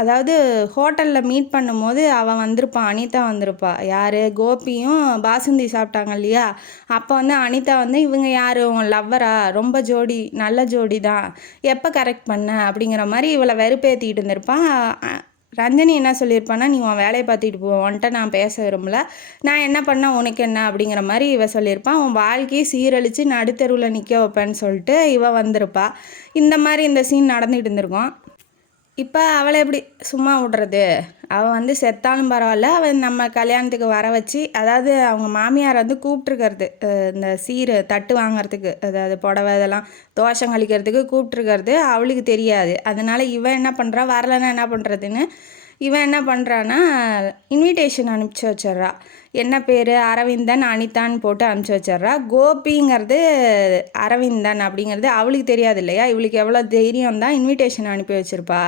அதாவது ஹோட்டலில் மீட் பண்ணும்போது அவள் வந்திருப்பான், அனிதா வந்திருப்பா. யார், கோபியும் பாசுந்தி சாப்பிட்டாங்க இல்லையா, அப்போ வந்து அனிதா வந்து இவங்க யார், உன் லவ்வரா, ரொம்ப ஜோடி, நல்ல ஜோடி தான், எப்போ கரெக்ட் பண்ண அப்படிங்கிற மாதிரி இவளை வெறுப்பேற்றிக்கிட்டு இருந்திருப்பான். ரஞ்சனி என்ன சொல்லியிருப்பான்னா, நீ உன் வேலையை பார்த்துட்டு போ, உன்கிட்ட நான் பேச விரும்பல, நான் என்ன பண்ணால் உனக்கு என்ன அப்படிங்கிற மாதிரி இவ சொல்லியிருப்பான். உன் வாழ்க்கையை சீரழித்து நடுத்தெருவில் நிற்க வைப்பேன்னு சொல்லிட்டு இவ வந்திருப்பா. இந்த மாதிரி இந்த சீன் நடந்துகிட்டு இருந்திருக்கும். இப்போ அவளை எப்படி சும்மா விடுறது, அவள் வந்து செத்தாலும் பரவாயில்ல, அவள் நம்ம கல்யாணத்துக்கு வர வச்சு, அதாவது அவங்க மாமியார் வந்து கூப்பிட்ருக்கிறது, இந்த சீர் தட்டு வாங்கிறதுக்கு, அதாவது புடவை இதெல்லாம் தோஷம் கழிக்கிறதுக்கு கூப்பிட்ருக்கிறது அவளுக்கு தெரியாது. அதனால் இவன் என்ன பண்ணுறா, வரலைன்னா என்ன பண்ணுறதுன்னு இவன் என்ன பண்ணுறான்னா, இன்விடேஷன் அனுப்பிச்சி வச்சிட்றா. என்ன பேர், அரவிந்தன் அனிதான்னு போட்டு அனுப்பிச்சி வச்சிட்றா. கோபிங்கிறது அரவிந்தன் அப்படிங்கிறது அவளுக்கு தெரியாது இல்லையா. இவளுக்கு எவ்வளோ தைரியம் தான் இன்விடேஷன் அனுப்பி வச்சுருப்பா.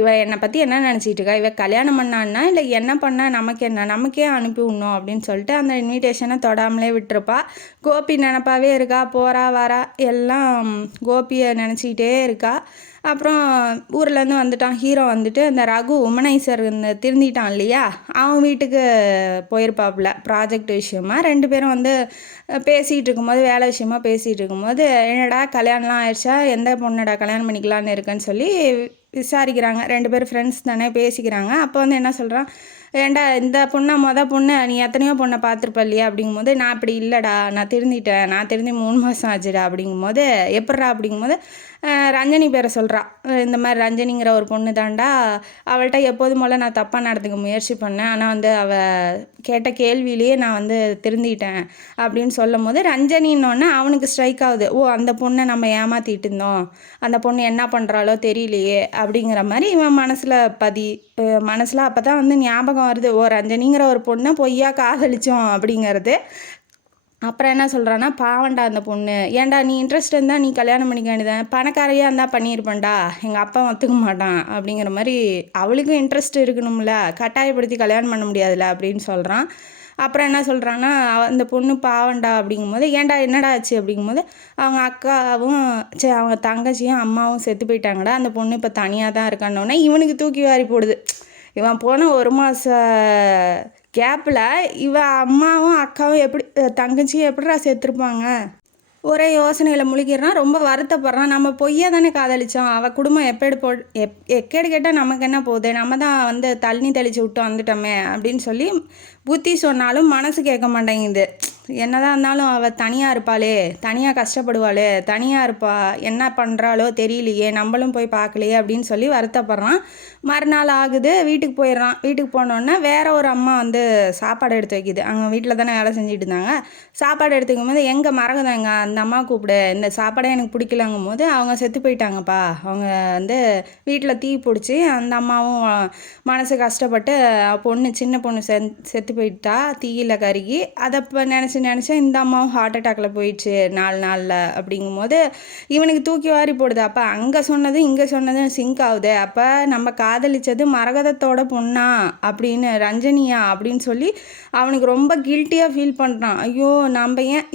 இவள் என்னை பற்றி என்ன நினச்சிட்டு இருக்கா, இவள் கல்யாணம் பண்ணான்னா இல்லை என்ன பண்ணால் நமக்கு என்ன, நமக்கே அனுப்பி விடணும் அப்படின்னு சொல்லிட்டு அந்த இன்விடேஷனை தொடாமலே விட்டுருப்பா. கோபி நினப்பாவே இருக்கா, போகிறா வரா, எல்லாம் கோபியை நினச்சிக்கிட்டே இருக்கா. அப்புறம் ஊர்லேருந்து வந்துட்டான் ஹீரோ. வந்துட்டு அந்த ரகு உமனைசர் இந்த திருந்திட்டான் இல்லையா, அவன் வீட்டுக்கு போயிருப்பாப்புல ப்ராஜெக்ட் விஷயமா. 2 பேரும் வந்து பேசிகிட்டு இருக்கும்போது, வேலை விஷயமா பேசிகிட்டு இருக்கும்போது, என்னடா கல்யாணம்லாம் ஆயிடுச்சா, எந்த பொண்ணடா கல்யாணம் பண்ணிக்கலான்னு இருக்குன்னு சொல்லி விசாரிக்கிறாங்க. 2 பேரும் ஃப்ரெண்ட்ஸ் தானே, பேசிக்கிறாங்க. அப்போ வந்து என்ன சொல்கிறான், ஏன்டா இந்த பொண்ணை பொண்ணு நீ எத்தனையோ பொண்ணை பார்த்துருப்ப இல்லையா அப்படிங்கும்போது, நான் அப்படி இல்லைடா, நான் திருந்திட்டேன், நான் திருந்தி 3 மாதம் ஆச்சுடா அப்படிங்கும்போது, எப்பட்றா அப்படிங்கும்போது ரஞ்சனி பேரை சொல்கிறா. இந்த மாதிரி ரஞ்சனிங்கிற ஒரு பொண்ணு தாண்டா, அவள்கிட்ட எப்போதும் போல் நான் தப்பாக நடந்துக்க முயற்சி பண்ணேன், ஆனால் வந்து அவள் கேட்ட கேள்வியிலேயே நான் வந்து திருந்திட்டேன் அப்படின்னு சொல்லும் போது, ரஞ்சனின்னொன்னே அவனுக்கு ஸ்ட்ரைக் ஆகுது. ஓ, அந்த பொண்ணை நம்ம ஏமாற்றிட்டு இருந்தோம், அந்த பொண்ணு என்ன பண்ணுறாளோ தெரியலையே அப்படிங்கிற மாதிரி இவன் மனசில் அப்போ தான் வந்து ஞாபகம் வருது, ஓ ரஞ்சனிங்கிற ஒரு பொண்ணை பொய்யா காதலிச்சோம் அப்படிங்கிறது. அப்புறம் என்ன சொல்கிறான்னா, பாவண்டா அந்த பொண்ணு, ஏன்டா நீ இன்ட்ரெஸ்ட் இருந்தால் நீ கல்யாணம் பண்ணிக்க வேண்டியதான், பணக்காரையாக இருந்தால் பண்ணியிருப்பேன்டா, எங்கள் அப்பா ஒத்துக்க மாட்டான் அப்படிங்கிற மாதிரி. அவளுக்கும் இன்ட்ரெஸ்ட் இருக்கணும்ல, கட்டாயப்படுத்தி கல்யாணம் பண்ண முடியாதுல்ல அப்படின்னு சொல்கிறான். அப்புறம் என்ன சொல்கிறான்னா, அந்த பொண்ணு பாவண்டா அப்படிங்கும்போது, ஏன்டா என்னடா ஆச்சு அப்படிங்கும்போது, அவங்க அக்காவும் அவங்க தங்கச்சியும் அம்மாவும் செத்து போயிட்டாங்கடா, அந்த பொண்ணு இப்போ தனியாக தான் இருக்கான்னொன்னே இவனுக்கு தூக்கி வாரி போடுது. இவன் போன 1 மாத கேப்பில் அம்மாவும் அக்காவும் எப்படி, தங்கச்சியும் எப்படிடா செத்துருப்பாங்க, ஒரே யோசனையில் முழிக்கிறான். ரொம்ப வருத்தப்படுறான். நம்ம பொய்யா தானே காதலித்தோம், அவள் குடும்பம் எக்கேடு கேட்டால் நமக்கு என்ன போகுது, நம்ம தான் வந்து தண்ணி தெளித்து விட்டு வந்துட்டோமே அப்படின்னு சொல்லி புத்தி சொன்னாலும் மனசு கேட்க மாட்டேங்குது. என்னதான் இருந்தாலும் அவள் தனியாக இருப்பாளே, தனியாக கஷ்டப்படுவாளே, தனியாக இருப்பா, என்ன பண்ணுறாளோ தெரியலையே, நம்மளும் போய் பார்க்கலையே அப்படின்னு சொல்லி வருத்தப்படுறான். மறுநாள் ஆகுது, வீட்டுக்கு போயிடுறான். வீட்டுக்கு போனோடனே வேற ஒரு அம்மா வந்து சாப்பாடு எடுத்து வைக்குது. அவங்க வீட்டில் தானே வேலை செஞ்சுட்டு இருந்தாங்க. சாப்பாடு எடுத்துக்கும் போது, எங்கே மறக்குதாங்க அந்த அம்மா கூப்பிடு, இந்த சாப்பாடே எனக்கு பிடிக்கலங்கும் போது, அவங்க செத்து போயிட்டாங்கப்பா, அவங்க வந்து வீட்டில் தீ பிடிச்சி அந்த அம்மாவும் மனசு கஷ்டப்பட்டு சின்ன பொண்ணு செத்து போயிட்டா தீயில் கருகி. அதை இப்போ நினச்சி இந்த அம்மாவும் ஹார்ட் அட்டாக்ல போயிடுச்சு 4 நாளில் அப்படிங்கும்போது இவனுக்கு தூக்கி வாரி போடுது. அப்போ அங்கே சொன்னதும் இங்கே சொன்னதும் சிங்க் ஆகுது. அப்போ நம்ம காதலிச்சது மரகதத்தோட பொண்ணா அப்படின்னு, ரஞ்சனியா அப்படின்னு சொல்லி அவனுக்கு ரொம்ப கில்ட்டியாக ஃபீல் பண்ணுறான். ஐயோ, நம்ம ஏன்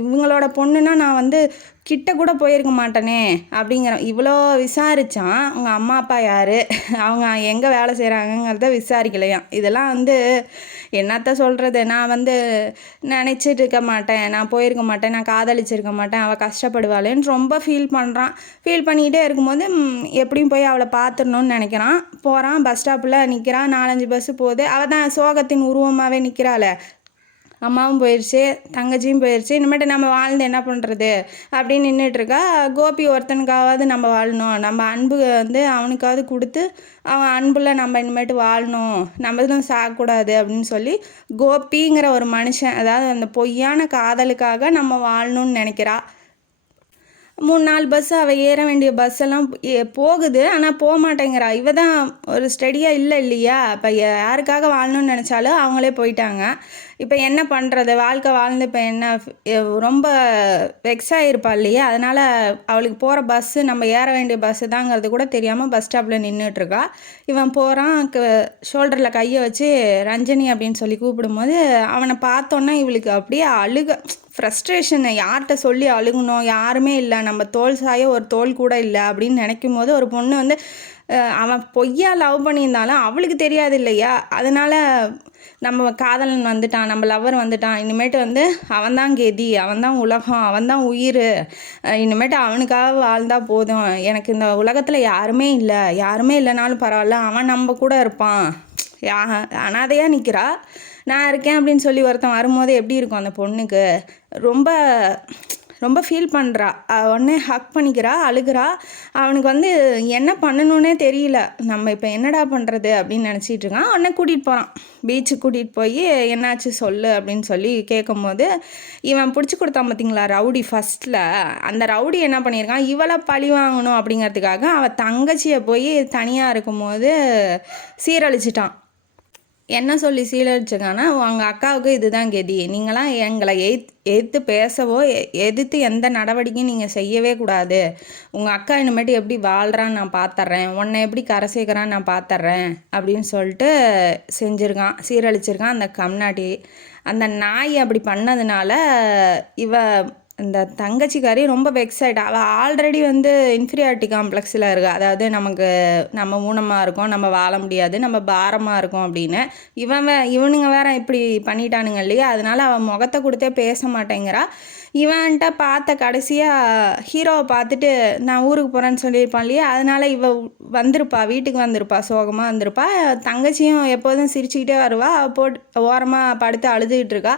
இவங்களோட பொண்ணுன்னா நான் வந்து கிட்ட கூட போயிருக்க மாட்டேனே அப்படிங்கிற. இவ்வளோ விசாரித்தான், அவங்க அம்மா அப்பா யார், அவங்க எங்கே வேலை செய்கிறாங்கங்கிறத விசாரிக்கலையாம். இதெல்லாம் வந்து என்னத்த சொல்கிறது, நான் வந்து நினச்சிட்டு இருக்க மாட்டேன், நான் போயிருக்க மாட்டேன், நான் காதலிச்சிருக்க மாட்டேன், அவள் கஷ்டப்படுவாளேன்னு ரொம்ப ஃபீல் பண்ணுறான். ஃபீல் பண்ணிக்கிட்டே இருக்கும்போது எப்படியும் போய் அவளை பார்த்துடணும்னு நினைக்கிறான். போகிறான், பஸ் ஸ்டாப்பில் நிற்கிறான். 4-5 பஸ்ஸு போகுது. அவள் தான் சோகத்தின் உருவமாகவே நிற்கிறாளே, அம்மாவும் போயிடுச்சு, தங்கச்சியும் போயிடுச்சு, இனிமேட்டு நம்ம வாழ்ந்து என்ன பண்ணுறது அப்படின்னு நின்றுட்டுருக்கா. கோபி ஒருத்தனுக்காவது நம்ம வாழணும், நம்ம அன்பு வந்து அவனுக்காவது கொடுத்து அவன் அன்பில் நம்ம இனிமேட்டு வாழணும், நம்மளும் சாகக்கூடாது அப்படின்னு சொல்லி கோபிங்கிற ஒரு மனுஷன், அதாவது அந்த பொய்யான காதலுக்காக நம்ம வாழணும்னு நினைக்கிறா. 3-4 பஸ் அவள் ஏற வேண்டிய பஸ்ஸெல்லாம் போகுது, ஆனால் போக மாட்டேங்கிறா. இவ தான் ஒரு ஸ்டடியாக இல்லை இல்லையா? இப்போ யாருக்காக வாழணும்னு நினச்சாலும் அவங்களே போயிட்டாங்க. இப்போ என்ன பண்ணுறது? வாழ்க்கை வாழ்ந்து இப்போ என்ன ரொம்ப வெக்ஸ் ஆகிருப்பா இல்லையா? அதனால் அவளுக்கு போகிற பஸ்ஸு நம்ம ஏற வேண்டிய பஸ்ஸு தாங்கிறது கூட தெரியாமல் பஸ் ஸ்டாப்பில் நின்றுட்டுருக்கா. இவன் போகிறான், ஷோல்டரில் கையை வச்சு ரஞ்சனி அப்படின்னு சொல்லி கூப்பிடும்போது அவனை பார்த்தோன்னா இவளுக்கு அப்படியே அழுக, ஃப்ரஸ்ட்ரேஷன். யார்கிட்ட சொல்லி அழுகணும், யாருமே இல்லை, நம்ம தோல் சாய ஒரு தோல் கூட இல்லை அப்படின்னு நினைக்கும் போது ஒரு பொண்ணு வந்து அவன் பொய்யா லவ் பண்ணியிருந்தாலும் அவளுக்கு தெரியாது இல்லையா? அதனால் நம்ம காதலன் வந்துட்டான், நம்ம லவ்வர் வந்துட்டான், இனிமேட்டு வந்து அவன்தான் கெதி, அவன்தான் உலகம், அவன்தான் உயிர், இனிமேட்டு அவனுக்காக வாழ்ந்தால் போதும், எனக்கு இந்த உலகத்தில் யாருமே இல்லை, யாருமே இல்லைனாலும் பரவாயில்ல, அவன் நம்ம கூட இருப்பான், அனாதையாக நிற்கிறா, நான் இருக்கேன் அப்படின்னு சொல்லி ஒருத்தன் வரும்போது எப்படி இருக்கும் அந்த பொண்ணுக்கு? ரொம்ப ரொம்ப ஃபீல் பண்ணுறா. உடனே ஹக் பண்ணிக்கிறா, அழுகிறா. அவனுக்கு வந்து என்ன பண்ணணுன்னே தெரியல. நம்ம இப்போ என்னடா பண்ணுறது அப்படின்னு நினச்சிட்டு இருக்கான். உடனே கூட்டிகிட்டு போகிறான், பீச்சுக்கு கூட்டிகிட்டு போய் என்னாச்சு சொல்லு அப்படின்னு சொல்லி கேட்கும்போது இவன் பிடிச்சி கொடுத்தான் பார்த்தீங்களா ரவுடி ஃபஸ்ட்டில், அந்த ரவுடி என்ன பண்ணியிருக்கான், இவளை பழி வாங்கணும் அப்படிங்கிறதுக்காக அவள் தங்கச்சியை போய் தனியாக இருக்கும்போது சீரழிச்சிட்டான். என்ன சொல்லி சீரழிச்சிருக்கான்னா, உங்கள் அக்காவுக்கு இதுதான் கெதி, நீங்களாம் எங்களை எதிர்த்து பேசவோ எதிர்த்து எந்த நடவடிக்கையும் நீங்கள் செய்யவே கூடாது, உங்கள் அக்கா இனிமேட்டு எப்படி வாழ்கிறான்னு நான் பார்த்துட்றேன், உன்னை எப்படி கரை சேர்க்குறான்னு நான் பார்த்துட்றேன் அப்படின்னு சொல்லிட்டு செஞ்சுருக்கான், சீரழிச்சிருக்கான் அந்த கம்நாட்டி. அந்த நாய் அப்படி பண்ணதுனால இவ இந்த தங்கச்சிக்காரி ரொம்ப வெக்ஸ் ஆகிட்டா. அவள் ஆல்ரெடி வந்து இன்ஃபீரியாரிட்டி காம்ப்ளெக்ஸில் இருக்கா, அதாவது நம்ம ஊனமாக இருக்கோம், நம்ம வாழ முடியாது, நம்ம பாரமாக இருக்கோம் அப்படின்னு. இவனுங்க வேற இப்படி பண்ணிட்டானுங்க இல்லையா? அதனால் அவள் முகத்தை கொடுத்தே பேச மாட்டேங்கிறா. இவன்கிட்ட பார்த்த கடைசியாக ஹீரோவை பார்த்துட்டு நான் ஊருக்கு போகிறேன்னு சொல்லியிருப்பான் இல்லையா? அதனால் வந்திருப்பா, வீட்டுக்கு வந்திருப்பா, சோகமாக வந்திருப்பா. தங்கச்சியும் எப்போதும் சிரிச்சுக்கிட்டே வருவா, போட்டு ஓரமாக படுத்து அழுதுகிட்டு இருக்கா.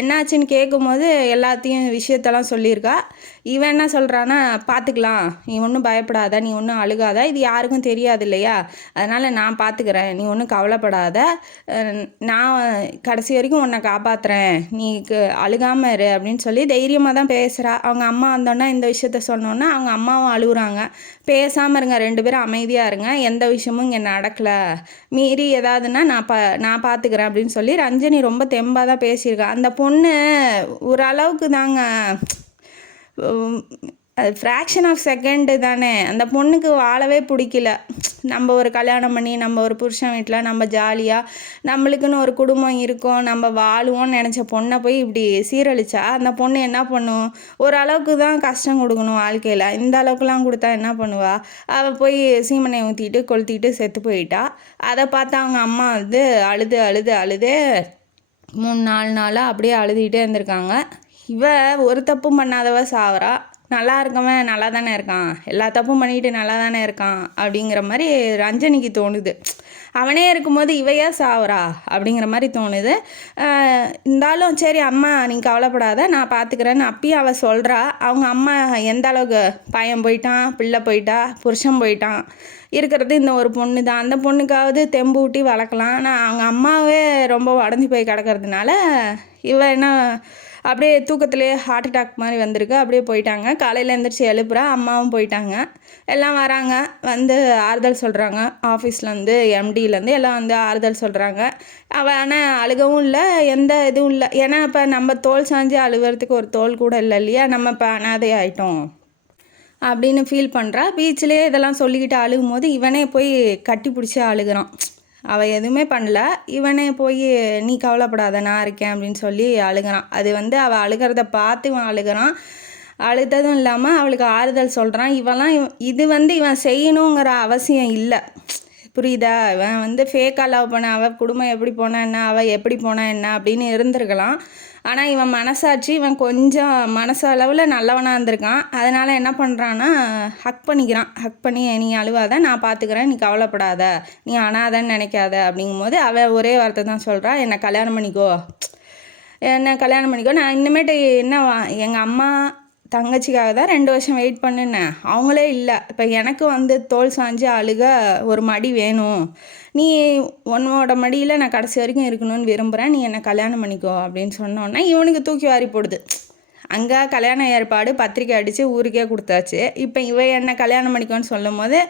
என்னாச்சுன்னு கேட்கும்போது எல்லாத்தையும் விஷயத்தெல்லாம் சொல்லியிருக்கா. இவன் என்ன சொல்கிறான்னா, பார்த்துக்கலாம், நீ ஒன்றும் பயப்படாத, நீ ஒன்றும் அழுகாத, இது யாருக்கும் தெரியாது இல்லையா? அதனால் நான் பார்த்துக்கிறேன், நீ ஒன்றும் கவலைப்படாத, நான் கடைசி வரைக்கும் உன்னை காப்பாற்றுறேன், நீ அழுகாமல் இரு அப்படின்னு சொல்லி தைரியமாக தான் பேசுகிறா. அவங்க அம்மா வந்தோன்னா இந்த விஷயத்த சொன்னோன்னா அவங்க அம்மாவும் அழுகுறாங்க. பேசாமல் இருங்க, 2 பேரும் அமைதியாக இருங்க, எந்த விஷயமும் இங்கே நடக்கலை, மீறி ஏதாவதுன்னா நான் பார்த்துக்கிறேன் அப்படின்னு சொல்லி ரஞ்சனி ரொம்ப தெம்பாக தான் பேசியிருக்கா. அந்த பொண்ணு ஓரளவுக்கு தாங்க, ஃப்ராக்ஷன் ஆஃப் செகண்டு தானே, அந்த பொண்ணுக்கு வாழவே பிடிக்கல. நம்ம ஒரு கல்யாணம் பண்ணி நம்ம ஒரு புருஷன் வீட்டில் நம்ம ஜாலியாக நம்மளுக்குன்னு ஒரு குடும்பம் இருக்கும், நம்ம வாழுவோம்னு நினச்ச பொண்ணை போய் இப்படி சீரழிச்சா அந்த பொண்ணு என்ன பண்ணும்? ஓரளவுக்கு தான் கஷ்டம் கொடுக்கணும் வாழ்க்கையில், இந்த அளவுக்குலாம் கொடுத்தா என்ன பண்ணுவா? அவள் போய் சீமனை ஊற்றிட்டு கொளுத்திட்டு செத்து போயிட்டா. அதை பார்த்து அவங்க அம்மா வந்து அழுது அழுது அழுது 3-4 நாளாக அப்படியே அழுதுகிட்டே இருந்திருக்காங்க. இவ ஒரு தப்பும் பண்ணாதவ சாவரா. நல்லா இருக்கவன் நல்லா தானே இருக்கான், எல்லா தப்பும் பண்ணிக்கிட்டு நல்லா தானே இருக்கான் அப்படிங்கிற மாதிரி ரஞ்சனிக்கு தோணுது. அவனே இருக்கும்போது இவையா சாவரா அப்படிங்கிற மாதிரி தோணுது. இருந்தாலும் சரி அம்மா நீங்கள் கவலைப்படாத, நான் பார்த்துக்கிறேன்னு அப்பயும் அவள் சொல்கிறா. அவங்க அம்மா எந்த அளவுக்கு, பையன் போயிட்டான், பிள்ளை போயிட்டா, புருஷன் போயிட்டான், இருக்கிறது இந்த ஒரு பொண்ணு தான், அந்த பொண்ணுக்காவது தெம்பு ஊட்டி வளர்க்கலாம். ஆனால் அவங்க அம்மாவே ரொம்ப உடஞ்சி போய் கிடக்கிறதுனால இவ என்ன அப்படியே தூக்கத்துலேயே ஹார்ட் அட்டாக் மாதிரி வந்திருக்கு, அப்படியே போயிட்டாங்க. காலையில் எழுந்திரிச்சி எழுப்புறா, அம்மாவும் போயிட்டாங்க. எல்லாம் வராங்க, வந்து ஆறுதல் சொல்கிறாங்க, ஆஃபீஸ்லேருந்து எம்டியிலேருந்து எல்லாம் வந்து ஆறுதல் சொல்கிறாங்க. அவள் ஆனால் அழுகவும் இல்லை, எந்த இதுவும் இல்லை. ஏன்னா இப்போ நம்ம தோல் சாஞ்சு அழுகிறதுக்கு ஒரு தோல் கூட இல்லை இல்லையா? நம்ம இப்போ அனாதை ஆகிட்டோம் அப்படின்னு ஃபீல் பண்ணுறா. பீச்சிலே இதெல்லாம் சொல்லிக்கிட்டு அழுகும்போது இவனே போய் கட்டி பிடிச்சி அழுகிறான். அவள் எதுவுமே பண்ணல, இவனே போய் நீ கவலைப்படாத நான் இருக்கேன் அப்படின்னு சொல்லி அழுகிறான். அது வந்து அவள் அழுகிறத பார்த்து இவன் அழுகிறான். அழுததும் இல்லாமல் அவளுக்கு ஆறுதல் சொல்கிறான். இது வந்து இவன் செய்யணுங்கிற அவசியம் இல்லை, புரியுதா? இவன் வந்து ஃபேக்காக லவ் பண்ண, அவள் குடும்பம் எப்படி போனா என்ன, அவள் எப்படி போனா என்ன அப்படின்னு இருந்திருக்கலாம். ஆனால் இவன் மனசாட்சி, இவன் கொஞ்சம் மனசளவில் நல்லவனாக இருந்திருக்கான். அதனால் என்ன பண்ணுறான்னா ஹக் பண்ணிக்கிறான். ஹக் பண்ணி நீ அழுவாத, நான் பார்த்துக்கிறேன், நீ கவலைப்படாத, நீ அனாதன்னு நினைக்காத அப்படிங்கும்போது அவள் ஒரே வார்த்தை தான் சொல்கிறா, என்னை கல்யாணம் பண்ணிக்கோ, என்ன கல்யாணம் பண்ணிக்கோ. நான் இன்னுமேட்டு என்ன எங்கள் அம்மா தங்கச்சிக்காக தான் 2 வருஷம் வெயிட் பண்ணினேன். அவங்களே இல்லை. இப்போ எனக்கு வந்து தோல் சாஞ்சு அழுக ஒரு மடி வேணும். நீ உன்னோட மடியில் நான் கடைசி வரைக்கும் இருக்கணும்னு விரும்புகிறேன். நீ என்னை கல்யாணம் பண்ணிக்கோ அப்படின்னு சொன்னோன்னே இவனுக்கு தூக்கி வாரி போடுது. அங்கே கல்யாண ஏற்பாடு பத்திரிக்கை அடித்து ஊருக்கே கொடுத்தாச்சு. இப்போ என்னை கல்யாணம் பண்ணிக்கோன்னு சொல்லும் போது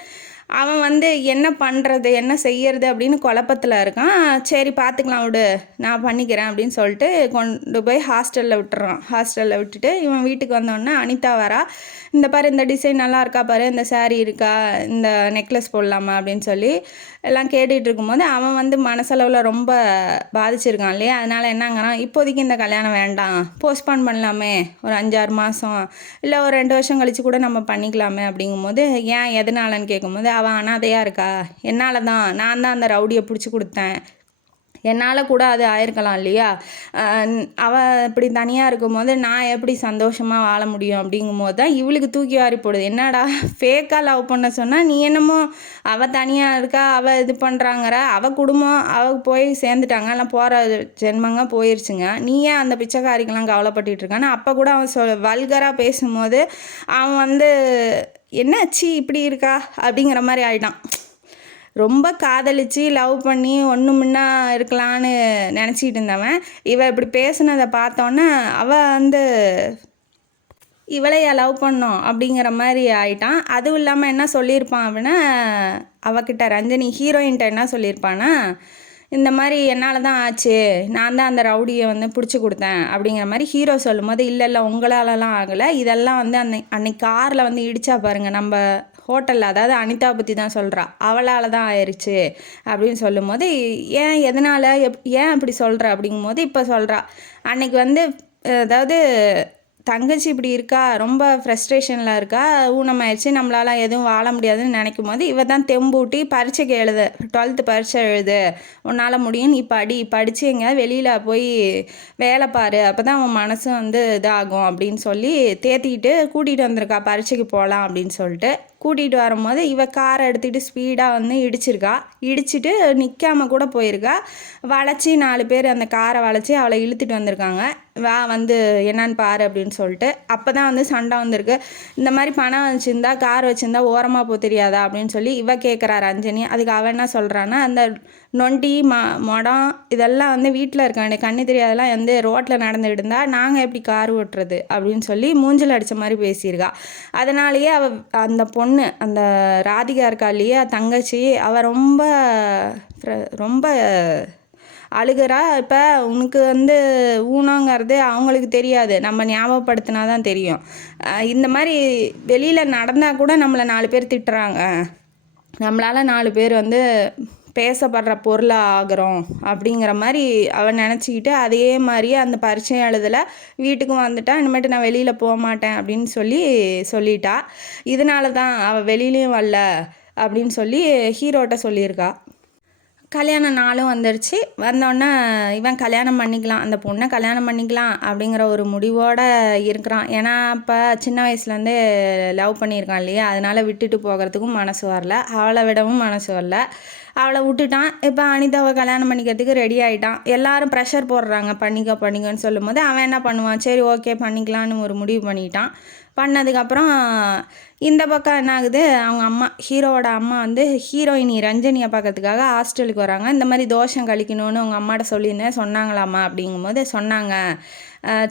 அவன் வந்து என்ன பண்ணுறது என்ன செய்யறது அப்படின்னு குழப்பத்தில் இருக்கான். சரி பார்த்துக்கலாம் விடு, நான் பண்ணிக்கிறேன் அப்படின்னு சொல்லிட்டு கொண்டு போய் ஹாஸ்டலில் விட்டுறான். ஹாஸ்டலில் விட்டுட்டு இவன் வீட்டுக்கு வந்தோடனே அனிதா வரா. இந்த பாரு, இந்த டிசைன் நல்லா இருக்கா பாரு, இந்த சாரீ இருக்கா, இந்த நெக்லஸ் போடலாமா அப்படின்னு சொல்லி எல்லாம் கேட்டுகிட்டு இருக்கும்போது அவன் வந்து மனசளவில் ரொம்ப பாதிச்சிருக்கான் இல்லையா. அதனால் என்னங்கிறான், இப்போதைக்கு இந்த கல்யாணம் வேண்டாம், போஸ்ட்பான் பண்ணலாமே, ஒரு 5-6 மாதம் இல்லை ஒரு 2 வருஷம் கழித்து கூட நம்ம பண்ணிக்கலாமே அப்படிங்கும்போது ஏன் எதனாலன்னு கேட்கும்போது அவன் அனாதையாக இருக்கா, என்னால் தான், நான் தான் அந்த ரவுடியை பிடிச்சி கொடுத்தேன், என்னால் கூட அது ஆயிருக்கலாம் இல்லையா. அவள் இப்படி தனியாக இருக்கும்போது நான் எப்படி சந்தோஷமாக வாழ முடியும் அப்படிங்கும்போது தான் இவளுக்கு தூக்கி வாரி போடுது. என்னடா ஃபேக்காக லவ் பண்ண சொன்னால் நீ என்னமோ அவள் தனியாக இருக்கா, அவள் இது பண்ணுறாங்கிற, அவள் குடும்பம் அவள் போய் சேர்ந்துட்டாங்க, எல்லாம் போகிற ஜென்மங்க போயிடுச்சுங்க, நீ ஏன் அந்த பிச்சைக்காரிக்கெல்லாம் கவலைப்பட்டுட்டு இருக்கான்னு அப்போ கூட அவன் வல்கராக பேசும்போது அவன் வந்து என்னாச்சு இப்படி இருக்கா அப்படிங்கிற மாதிரி ஆகிட்டான். ரொம்ப காதலித்து லவ் பண்ணி ஒன்று முன்னா இருக்கலான்னு நினச்சிக்கிட்டு இருந்தவன் இவள் இப்படி பேசுனதை பார்த்தோன்னே அவள் வந்து இவளையா லவ் பண்ணோம் அப்படிங்கிற மாதிரி ஆயிட்டான். அதுவும் இல்லாமல் என்ன சொல்லியிருப்பான் அப்படின்னா, அவகிட்ட ரஞ்சனி ஹீரோயின்ட்ட என்ன சொல்லியிருப்பான்னா, இந்த மாதிரி என்னால் தான் ஆச்சு, நான் தான் அந்த ரவுடியை வந்து பிடிச்சி கொடுத்தேன் அப்படிங்கிற மாதிரி ஹீரோ சொல்லும்போது, இல்லை உங்களாலலாம் ஆகலை, இதெல்லாம் வந்து அன்னைக்கு காரில் வந்து இடிச்சா பாருங்கள் நம்ம ஹோட்டலில், அதாவது அனிதா பற்றி தான் சொல்கிறா, அவளால் தான் ஆயிடுச்சு அப்படின்னு சொல்லும்போது ஏன் எதனால் ஏன் அப்படி சொல்கிற அப்படிங்கும்போது இப்போ சொல்கிறா, அன்னைக்கு வந்து அதாவது தங்கச்சி இப்படி இருக்கா, ரொம்ப ஃப்ரஸ்ட்ரேஷனில் இருக்கா, ஊனமாயிடுச்சு, நம்மளால் எதுவும் வாழ முடியாதுன்னு நினைக்கும் போது இவ தான் தெம்பூட்டி பரீட்சைக்கு எழுது, 12th பரீட்சை எழுது, உன்னால் முடியும், நீ படித்து எங்கேயாவது வெளியில் போய் வேலை பாரு, அப்போ தான் அவன் மனசு வந்து இதாகும் அப்படின்னு சொல்லி தேத்திக்கிட்டு கூட்டிகிட்டு வந்திருக்கா, பரீட்சைக்கு போகலாம் அப்படின்னு சொல்லிட்டு. கூட்டிகிட்டு வரும்போது இவ காரை எடுத்துக்கிட்டு ஸ்பீடாக வந்து இடிச்சிட்டு நிற்காமல் கூட போயிருக்கா. வளைச்சி 4 பேர் அந்த காரை வளைச்சி அவளை இழுத்துட்டு வந்திருக்காங்க. வா வந்து என்னன்னு பாரு அப்படின்னு சொல்லிட்டு. அப்போ தான் வந்து சண்டை வந்திருக்கு. இந்த மாதிரி பணம் வச்சுருந்தா கார் வச்சுருந்தா ஓரமாக தெரியாதா அப்படின்னு சொல்லி இவ கேட்குறா ரஞ்சனி. அதுக்கு அவன் என்ன சொல்கிறான்னா, அந்த நொண்டி மொடம் இதெல்லாம் வந்து வீட்டில் இருக்க வேண்டிய கண்ணு தெரியாதெல்லாம் வந்து ரோட்டில் நடந்துகிட்டு இருந்தால் நாங்கள் எப்படி கார் ஓட்டுறது அப்படின்னு சொல்லி மூஞ்சில் அடித்த மாதிரி பேசியிருக்கா. அதனாலேயே அந்த பொண்ணு அந்த ராதிகா இருக்கா இல்லையா தங்கச்சி, அவள் ரொம்ப அழுகிறா. இப்போ உனக்கு வந்து ஊனங்கிறது அவங்களுக்கு தெரியாது, நம்ம ஞாபகப்படுத்தினா தான் தெரியும். இந்த மாதிரி வெளியில் நடந்தால் கூட நம்மளை 4 பேர் திட்டுறாங்க, நம்மளால் 4 பேர் வந்து பேசப்படுற பொருளாக ஆகிறோம் அப்படிங்கிற மாதிரி அவன் நினச்சிக்கிட்டு அதே மாதிரியே அந்த பரீட்சை எழுதலை, வீட்டுக்கும் வந்துட்டா, இனிமேட்டு நான் வெளியில் போக மாட்டேன் அப்படின்னு சொல்லிட்டா. இதனால தான் அவள் வெளியிலையும் வரல அப்படின்னு சொல்லி ஹீரோட்ட சொல்லியிருக்கா. கல்யாண நாளும் வந்துடுச்சு. வந்தோடனே இவன் கல்யாணம் பண்ணிக்கலாம், அந்த பொண்ணை கல்யாணம் பண்ணிக்கலாம் அப்படிங்கிற ஒரு முடிவோடு இருக்கிறான். ஏன்னா இப்போ சின்ன வயசுலேருந்தே லவ் பண்ணியிருக்கான் இல்லையா, அதனால் விட்டுட்டு போகிறதுக்கும் மனசு வரல, அவளை விடவும் மனசு வரல, அவளை விட்டுட்டான். இப்போ அனிதாவை கல்யாணம் பண்ணிக்கிறதுக்கு ரெடி ஆகிட்டான். எல்லாரும் ப்ரெஷர் போடுறாங்க பண்ணிக்கன்னு சொல்லும்போது அவன் என்ன பண்ணுவான், சரி ஓகே பண்ணிக்கலான்னு ஒரு முடிவு பண்ணிட்டான். பண்ணதுக்கப்புறம் இந்த பக்கம் என்ன ஆகுது, அவங்க அம்மா ஹீரோவோட அம்மா வந்து ஹீரோயினி ரஞ்சனியை பார்க்கறதுக்காக ஹாஸ்டலுக்கு வராங்க. இந்த மாதிரி தோஷம் கழிக்கணும்னு உங்கள் அம்மாட்ட சொல்லியிருந்தேன், சொன்னாங்களாம்மா அப்படிங்கும்போது சொன்னாங்க.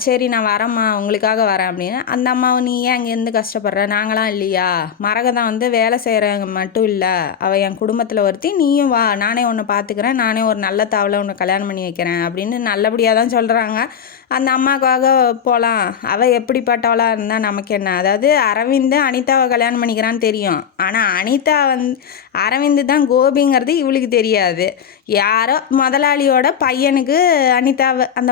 சரி நான் வரேம்மா, உங்களுக்காக வரேன் அப்படின்னு. அந்த அம்மாவை நீ ஏன் அங்கேருந்து கஷ்டப்படுற, நாங்களாம் இல்லையா, மரகதான் வந்து வேலை செய்கிறவங்க மட்டும் இல்லை, அவள் என் குடும்பத்தில் ஒருத்தி, நீயும் வா, நானே உன்னை பார்த்துக்கிறேன், நானே ஒரு நல்ல தாவலை உன்னை கல்யாணம் பண்ணி வைக்கிறேன் அப்படின்னு நல்லபடியாக தான் சொல்கிறாங்க. அந்த அம்மாவுக்காக போகலாம், அவள் எப்படிப்பட்டவளாக இருந்தால் நமக்கு என்ன. அதாவது அரவிந்த் அனிதாவை கல்யாணம் பண்ணிக்கிறான்னு தெரியும், ஆனால் அரவிந்த் தான் கோபிங்கிறது இவளுக்கு தெரியாது. யாரோ முதலாளியோட பையனுக்கு அனிதாவை, அந்த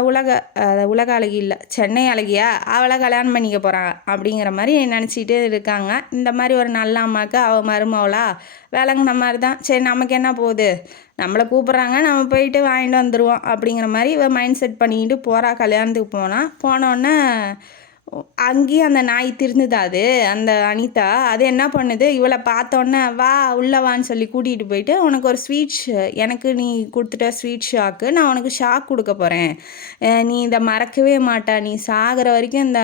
உலக அழகி இல்லை சென்னை அழகியா, அவளை கல்யாணம் பண்ணிக்க போகிறாங்க அப்படிங்கிற மாதிரி நினச்சிக்கிட்டு இருக்காங்க. இந்த மாதிரி ஒரு நல்ல அம்மாவுக்கு அவள் மருமவளா விளங்குன மாதிரி தான். சரி நமக்கு என்ன போகுது, நம்மளை கூப்பிட்றாங்க நம்ம போயிட்டு வாங்கிட்டு வந்துடுவோம் அப்படிங்கிற மாதிரி இவள் மைண்ட் செட் பண்ணிக்கிட்டு போகிறா. கல்யாணத்துக்கு போனோடனே அங்கேயும் அந்த நாய் திருந்துதா அது அந்த அனிதா அது என்ன பண்ணுது, இவளை பார்த்தோன்னே வா உள்ள வான்னு சொல்லி கூட்டிகிட்டு போயிட்டு, உனக்கு ஒரு ஸ்வீட் எனக்கு நீ கொடுத்துட்ட ஸ்வீட் ஷாக்கு, நான் உனக்கு ஷாக் கொடுக்க போகிறேன், நீ இதை மறக்கவே மாட்ட, நீ சாகிற வரைக்கும் இந்த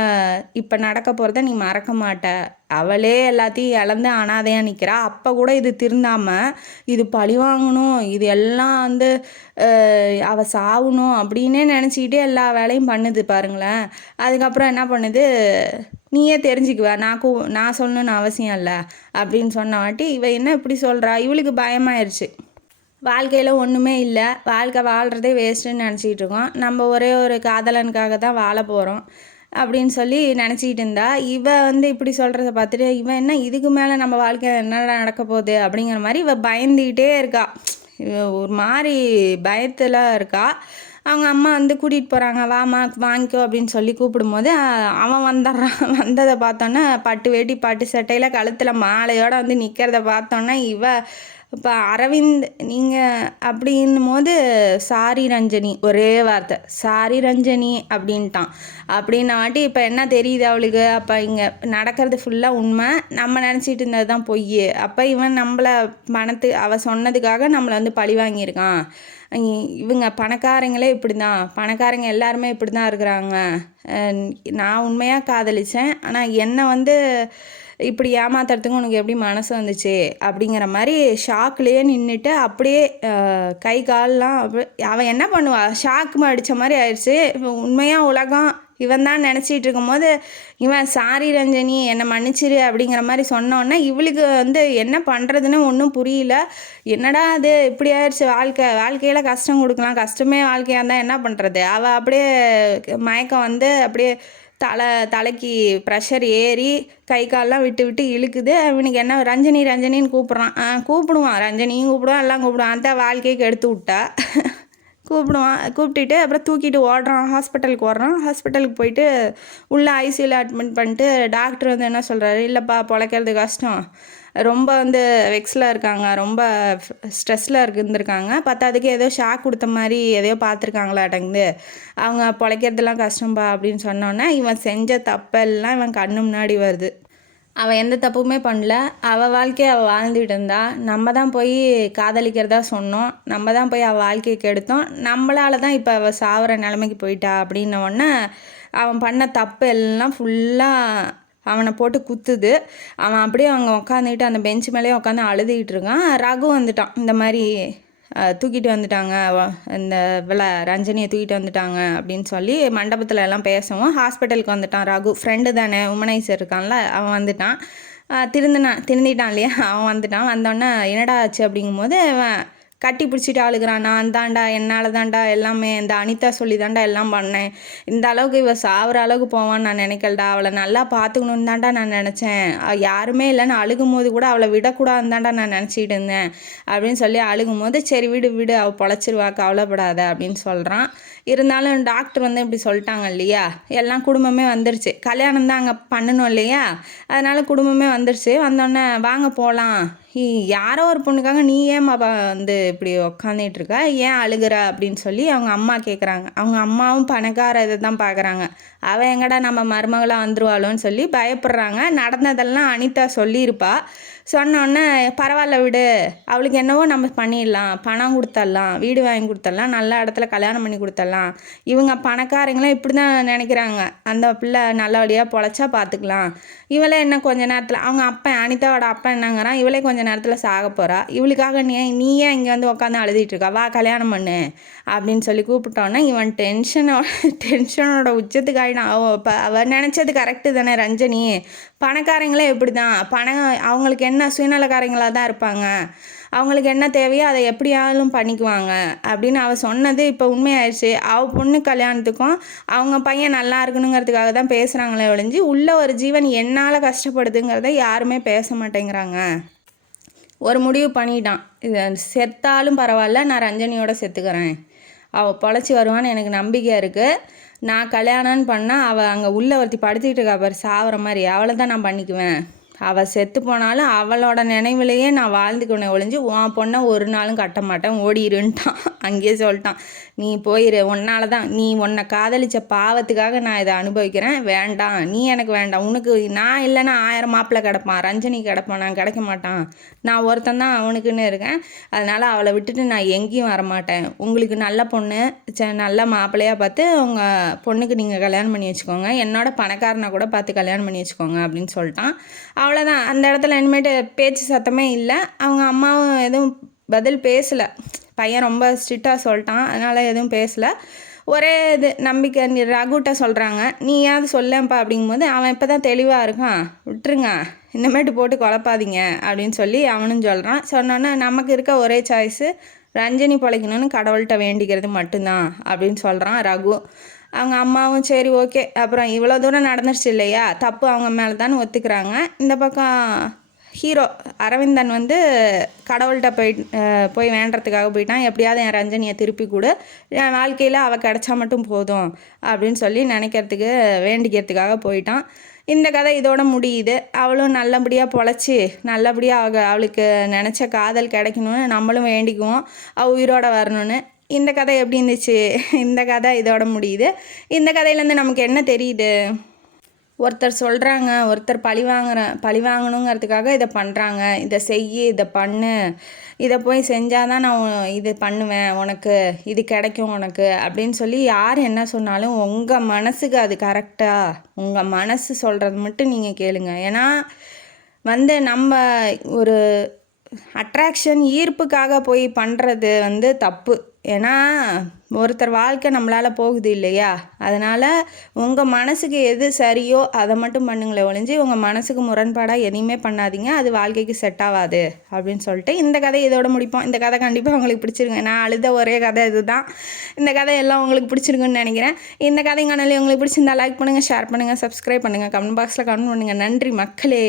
இப்போ நடக்க போகிறத நீ மறக்க மாட்ட. அவளே எல்லாத்தையும் இழந்து அனாதையாக நிற்கிறா. அப்போ கூட இது திருந்தாமல் இது பழி வாங்கணும், இது எல்லாம் வந்து அவள் சாகணும் அப்படின்னே நினச்சிக்கிட்டே எல்லா வேலையும் பண்ணுது பாருங்களேன். அதுக்கப்புறம் என்ன பண்ணுது, நீயே தெரிஞ்சுக்குவ, நான் சொல்லணும்னு அவசியம் இல்லை அப்படின்னு சொன்ன வாட்டி இவள் என்ன இப்படி சொல்கிறா, இவளுக்கு பயமாயிருச்சு. வாழ்க்கையில் ஒன்றுமே இல்லை, வாழ்க்கை வாழ்கிறதே வேஸ்ட்டுன்னு நினச்சிக்கிட்டு இருக்கோம், நம்ம ஒரே ஒரு காதலனுக்காக தான் வாழ போகிறோம் அப்படின்னு சொல்லி நினச்சிக்கிட்டு இருந்தா. வந்து இப்படி சொல்கிறத பார்த்துட்டு இவன் என்ன இதுக்கு மேலே நம்ம வாழ்க்கையில் என்ன நடக்க போகுது அப்படிங்கிற மாதிரி பயந்துக்கிட்டே இருக்கா. ஒரு மாதிரி பயத்தில் இருக்கா. அவங்க அம்மா வந்து கூட்டிகிட்டு போகிறாங்க, வாமா வாங்கிக்கோ அப்படின்னு சொல்லி கூப்பிடும்போது அவன் வந்துடுறான். வந்ததை பார்த்தோன்னே பட்டு வேட்டி பட்டு சட்டையில் கழுத்தில் மாலையோடு வந்து நிற்கிறத பார்த்தோன்னே இப்போ அரவிந்த் நீங்கள் அப்படின்னும் போது சாரி ரஞ்சனி, ஒரே வார்த்தை சாரி ரஞ்சனி அப்படின்ட்டான். அப்படின்ன வாட்டி இப்போ என்ன தெரியுது அவளுக்கு, அப்போ இங்கே நடக்கிறது ஃபுல்லாக உண்மை, நம்ம நினச்சிட்டு இருந்தது தான் பொய். அப்போ இவன் நம்மளை அவள் சொன்னதுக்காக நம்மளை வந்து பழி வாங்கியிருக்கான். இவங்க பணக்காரங்களே இப்படி தான், பணக்காரங்க எல்லாருமே இப்படி தான் இருக்கிறாங்க. நான் உண்மையாக காதலித்தேன், ஆனால் என்னை வந்து இப்படி ஏமாத்துறதுக்கு உனக்கு எப்படி மனசு வந்துச்சு அப்படிங்கிற மாதிரி ஷாக்லேயே நின்றுட்டு அப்படியே கை கால்லாம் அவன் என்ன பண்ணுவா, ஷாக்கு அடித்த மாதிரி ஆயிடுச்சு. இப்போ உண்மையாக உலகம் இவன் தான் நினச்சிட்டு இருக்கும்போது இவன் சாரி ரஞ்சனி என்னை மன்னிச்சிரு அப்படிங்கிற மாதிரி சொன்னோன்னே இவளுக்கு வந்து என்ன பண்ணுறதுன்னு ஒன்றும் புரியல. என்னடா அது இப்படி ஆயிடுச்சு, வாழ்க்கையில் கஷ்டம் கொடுக்கலாம், கஷ்டமே வாழ்க்கையாக இருந்தால் என்ன பண்ணுறது. அவள் அப்படியே மயக்கம் வந்து அப்படியே தலைக்கு ப்ரெஷர் ஏறி கை காலெலாம் விட்டு விட்டு இழுக்குது. அவனுக்கு என்ன ரஞ்சனின்னு கூப்பிடுவான், ரஞ்சனியும் கூப்பிடுவான், எல்லாம் கூப்பிடுவான். அந்த வாழ்க்கைக்கு எடுத்து விட்டா கூப்பிட்டுட்டு அப்புறம் தூக்கிட்டு ஓடுறான், ஹாஸ்பிட்டலுக்கு போயிட்டு உள்ளே ஐசியூவில் அட்மிட் பண்ணிட்டு டாக்டர் வந்து என்ன சொல்கிறாரு, இல்லைப்பா பொழைக்கிறது கஷ்டம், ரொம்ப வந்து வெக்ஸில் இருக்காங்க, ரொம்ப ஸ்ட்ரெஸ்ஸில் இருந்திருக்காங்க, பத்தாதுக்கு ஏதோ ஷாக் கொடுத்த மாதிரி எதையோ பார்த்துருக்காங்களாட்டங்குது, அவங்க பொழைக்கிறதுலாம் கஷ்டம்பா அப்படின்னு சொன்னோன்னே இவன் செஞ்ச தப்பெல்லாம் இவன் கண்ணு முன்னாடி வருது. அவள் எந்த தப்புமே பண்ணல, அவள் வாழ்க்கையை அவள் வாழ்ந்துகிட்டு இருந்தா. நம்ம தான் போய் காதலிக்கிறதா சொன்னோம், நம்ம தான் போய் அவள் வாழ்க்கையை கெடுத்தோம், நம்மளால தான் இப்போ அவள் சாகிற நிலைமைக்கு போயிட்டா அப்படின்ன உடனே அவன் பண்ண தப்பு எல்லாம் ஃபுல்லாக அவனை போட்டு குத்துது. அவன் அப்படியே அங்கே உட்காந்துக்கிட்டு அந்த பெஞ்சு மேலேயே உட்காந்து அழுதுகிட்டு இருக்கான். ரகு வந்துட்டான், இந்த மாதிரி தூக்கிட்டு வந்துட்டாங்க, இந்த ரஞ்சனியை தூக்கிட்டு வந்துட்டாங்க அப்படின்னு சொல்லி மண்டபத்தில் எல்லாம் பேசவும் ஹாஸ்பிட்டலுக்கு வந்துட்டான் ரகு. ஃப்ரெண்டு தானே, உமனைசர் இருக்கான்ல, அவன் வந்துட்டான். திருந்திட்டான் இல்லையா, அவன் வந்துட்டான். வந்தோடனே என்னடா ஆச்சு அப்படிங்கும்போது அவன் கட்டி பிடிச்சிட்டு ஆளுகிறான், நான் தாண்டா, என்னால் தாண்டா எல்லாமே, இந்த அனிதா சொல்லி தாண்டா எல்லாம் பண்ணேன், இந்த அளவுக்கு இவள் சாகிற அளவுக்கு போவான்னு நான் நினைக்கலடா, அவளை நல்லா பார்த்துக்கணுன்னு தாண்டா நான் நினச்சேன், யாருமே இல்லைன்னு அழுகும் போது கூட அவளை விடக்கூடாதுன்னு தாண்டா நான் நினச்சிட்டு இருந்தேன் அப்படின்னு சொல்லி அழுகும் போது சரி விடு அவள் பொழைச்சிருவா, கவலைப்படாத அப்படின்னு சொல்கிறான். இருந்தாலும் டாக்டர் வந்து இப்படி சொல்லிட்டாங்க இல்லையா, எல்லாம் குடும்பமே வந்துருச்சு, கல்யாணம் தான் அங்கே பண்ணணும் இல்லையா, அதனால் குடும்பமே வந்துருச்சு. வந்தோடனே வாங்க போகலாம், யாரோ ஒரு பொண்ணுக்காக நீ ஏன் வந்து இப்படி உக்காந்துட்டுருக்க, ஏன் அழுகிற அப்படின்னு சொல்லி அவங்க அம்மா கேட்குறாங்க. அவங்க அம்மாவும் பணக்கார இதை தான் பார்க்குறாங்க, அவள் எங்கடா நம்ம மருமகளாக வந்துருவாளோன்னு சொல்லி பயப்படுறாங்க. நடந்ததெல்லாம் அனிதா சொல்லியிருப்பா. சொன்னோன்னே பரவாயில்ல விடு, அவளுக்கு என்னவோ நம்ம பண்ணிடலாம், பணம் கொடுத்துடலாம், வீடு வாங்கி கொடுத்துடலாம், நல்ல இடத்துல கல்யாணம் பண்ணி கொடுத்துடலாம், இவங்க பணக்காரங்களாம் இப்படி தான் நினைக்கிறாங்க, அந்த பிள்ளை நல்லபடியாக பொழைச்சா பார்த்துக்கலாம், இவளே என்ன கொஞ்ச நேரத்தில் அவங்க அப்பா அனிதாவோட அப்பா என்னங்கிறான், இவளே கொஞ்ச நேரத்தில் சாக போகிறா, இவளுக்காக நீ ஏன் இங்கே வந்து உட்காந்து அழுதிட்டு இருக்கா, வா கல்யாணம் பண்ணு அப்படின்னு சொல்லி கூப்பிட்டோன்னே இவன் டென்ஷனோட உச்சத்துக்கு ஆகிடும். அவள் நினச்சது கரெக்டு தானே ரஞ்சனி, பணக்காரங்களே இப்படி தான், அவங்களுக்கு என்ன சுயநலக்காரங்களாக தான் இருப்பாங்க, அவங்களுக்கு என்ன தேவையோ அதை எப்படியாலும் பண்ணிக்குவாங்க அப்படின்னு அவள் சொன்னது இப்போ உண்மையாயிடுச்சு. அவள் பொண்ணு கல்யாணத்துக்கும் அவங்க பையன் நல்லா இருக்கணுங்கிறதுக்காக தான் பேசுகிறாங்களே ஒழிஞ்சு உள்ள ஒரு ஜீவன் என்னால் கஷ்டப்படுதுங்கிறத யாருமே பேச மாட்டேங்கிறாங்க. ஒரு முடிவு பண்ணிட்டான், இது செத்தாலும் பரவாயில்ல, நான் ரஞ்சனியோட செத்துக்கிறேன், அவள் பொழைச்சி வருவான்னு எனக்கு நம்பிக்கை இருக்குது, நான் கல்யாணம்னு பண்ணால் அவள் அங்கே உள்ளே ஒருத்தி படுத்திக்கிட்டு இருக்கா பாரு சாகிற மாதிரி, அவளை தான் நான் பண்ணிக்குவேன் அவள் செத்து போனாலும் அவளோட நினைவிலேயே நான் வாழ்ந்துக்கணும் ஒழிஞ்சு உன் பொண்ணை ஒரு நாளும் கட்ட மாட்டேன், ஓடிருன்ட்டான். அங்கேயே சொல்லிட்டான், நீ போயிரு, உன்னால தான், நீ உன்னை காதலிச்ச பாவத்துக்காக நான் இதை அனுபவிக்கிறேன், வேண்டாம், நீ எனக்கு வேண்டாம், உனக்கு நான் இல்லைன்னா 1000 மாப்பிள்ளை கிடப்பான், ரஞ்சனி கிடப்பான், நான் கிடைக்க மாட்டான், நான் ஒருத்தன் தான் அவனுக்குன்னு இருக்கேன், அதனால் அவளை விட்டுட்டு நான் எங்கேயும் வரமாட்டேன், உங்களுக்கு நல்ல பொண்ணு நல்ல மாப்பிள்ளையாக பார்த்து உங்கள் பொண்ணுக்கு நீங்கள் கல்யாணம் பண்ணி வச்சுக்கோங்க, என்னோட பணக்காரனை கூட பார்த்து கல்யாணம் பண்ணி வச்சுக்கோங்க அப்படின்னு சொல்லிட்டான். அவ்வளோதான், அந்த இடத்துல இனிமேட்டு பேச்சு சத்தமே இல்லை. அவங்க அம்மாவும் எதுவும் பதில் பேசலை. பையன் ரொம்ப ஸ்ட்ரிக்டாக சொல்லிட்டான், அதனால் எதுவும் பேசலை. ஒரே இது நம்பிக்கை ரகுட்ட சொல்கிறாங்க, நீயாவது சொல்லேன்ப்பா அப்படிங்கும்போது அவன் இப்போ தான் தெளிவாக இருக்கான், விட்டுருங்க, இனிமேட்டு போட்டு குழப்பாதீங்க அப்படின்னு சொல்லி அவனும் சொல்கிறான். சொன்னோன்னே நமக்கு இருக்க ஒரே சாய்ஸு ரஞ்சனி பிழைக்கணும்னு கடவுள்கிட்ட வேண்டிக்கிறது மட்டும்தான் அப்படின்னு சொல்கிறான் ரகு. அவங்க அம்மாவும் சரி ஓகே, அப்புறம் இவ்வளோ தூரம் நடந்துருச்சு இல்லையா, தப்பு அவங்க மேலே தானே ஒத்துக்கிறாங்க. இந்த பக்கம் ஹீரோ அரவிந்தன் வந்து கடவுள்கிட்ட போய் வேண்டுறதுக்காக போயிட்டான், எப்படியாவது என் ரஞ்சனியை திருப்பி கொடு, என் வாழ்க்கையில் அவள் கிடச்சா மட்டும் போதும் அப்படின்னு சொல்லி நினைக்கிறதுக்கு வேண்டிக்கிறதுக்காக போயிட்டான். இந்த கதை இதோட முடியுது. அவளும் நல்லபடியாக பொழைச்சி நல்லபடியாக அவளுக்கு நினச்ச காதல் கிடைக்கணும்னு நம்மளும் வேண்டிக்குவோம், அவள் உயிரோட வரணும்னு. இந்த கதை எப்படி இருந்துச்சு? இந்த கதை இதோட முடியுது. இந்த கதையிலேருந்து நமக்கு என்ன தெரியுது? ஒருத்தர் சொல்கிறாங்க, ஒருத்தர் பழி வாங்கணுங்கிறதுக்காக இதை பண்ணுறாங்க, இதை செய்யி, இதை பண்ணு, இதை போய் செஞ்சால் தான் நான் இது பண்ணுவேன், உனக்கு இது கிடைக்கும் உனக்கு அப்படின்னு சொல்லி யார் என்ன சொன்னாலும் உங்கள் மனசுக்கு அது கரெக்டாக, உங்கள் மனசு சொல்கிறது மட்டும் நீங்கள் கேளுங்க. ஏன்னா வந்து நம்ம ஒரு அட்ராக்ஷன் ஈர்ப்புக்காக போய் பண்ணுறது வந்து தப்பு. ஏன்னா ஒருத்தர் வாழ்க்கை நம்மளால் போகுது இல்லையா, அதனால் உங்கள் மனசுக்கு எது சரியோ அதை மட்டும் பண்ணுங்களே ஒழிஞ்சு உங்கள் மனசுக்கு முரண்பாடாக எதையுமே பண்ணாதீங்க, அது வாழ்க்கைக்கு செட் ஆகாது அப்படின்னு சொல்லிட்டு இந்த கதை இதோட முடிப்போம். இந்த கதை கண்டிப்பாக உங்களுக்கு பிடிச்சிருங்க. நான் அழுத ஒரே கதை இதுதான். இந்த கதை எல்லாம் உங்களுக்கு பிடிச்சிருக்குன்னு நினைக்கிறேன். இந்த கதைங்கானாலே உங்களுக்கு பிடிச்சிருந்தா லைக் பண்ணுங்கள், ஷேர் பண்ணுங்கள், சப்ஸ்கிரைப் பண்ணுங்கள், கமெண்ட் பாக்ஸில் கமெண்ட் பண்ணுங்கள். நன்றி மக்களே.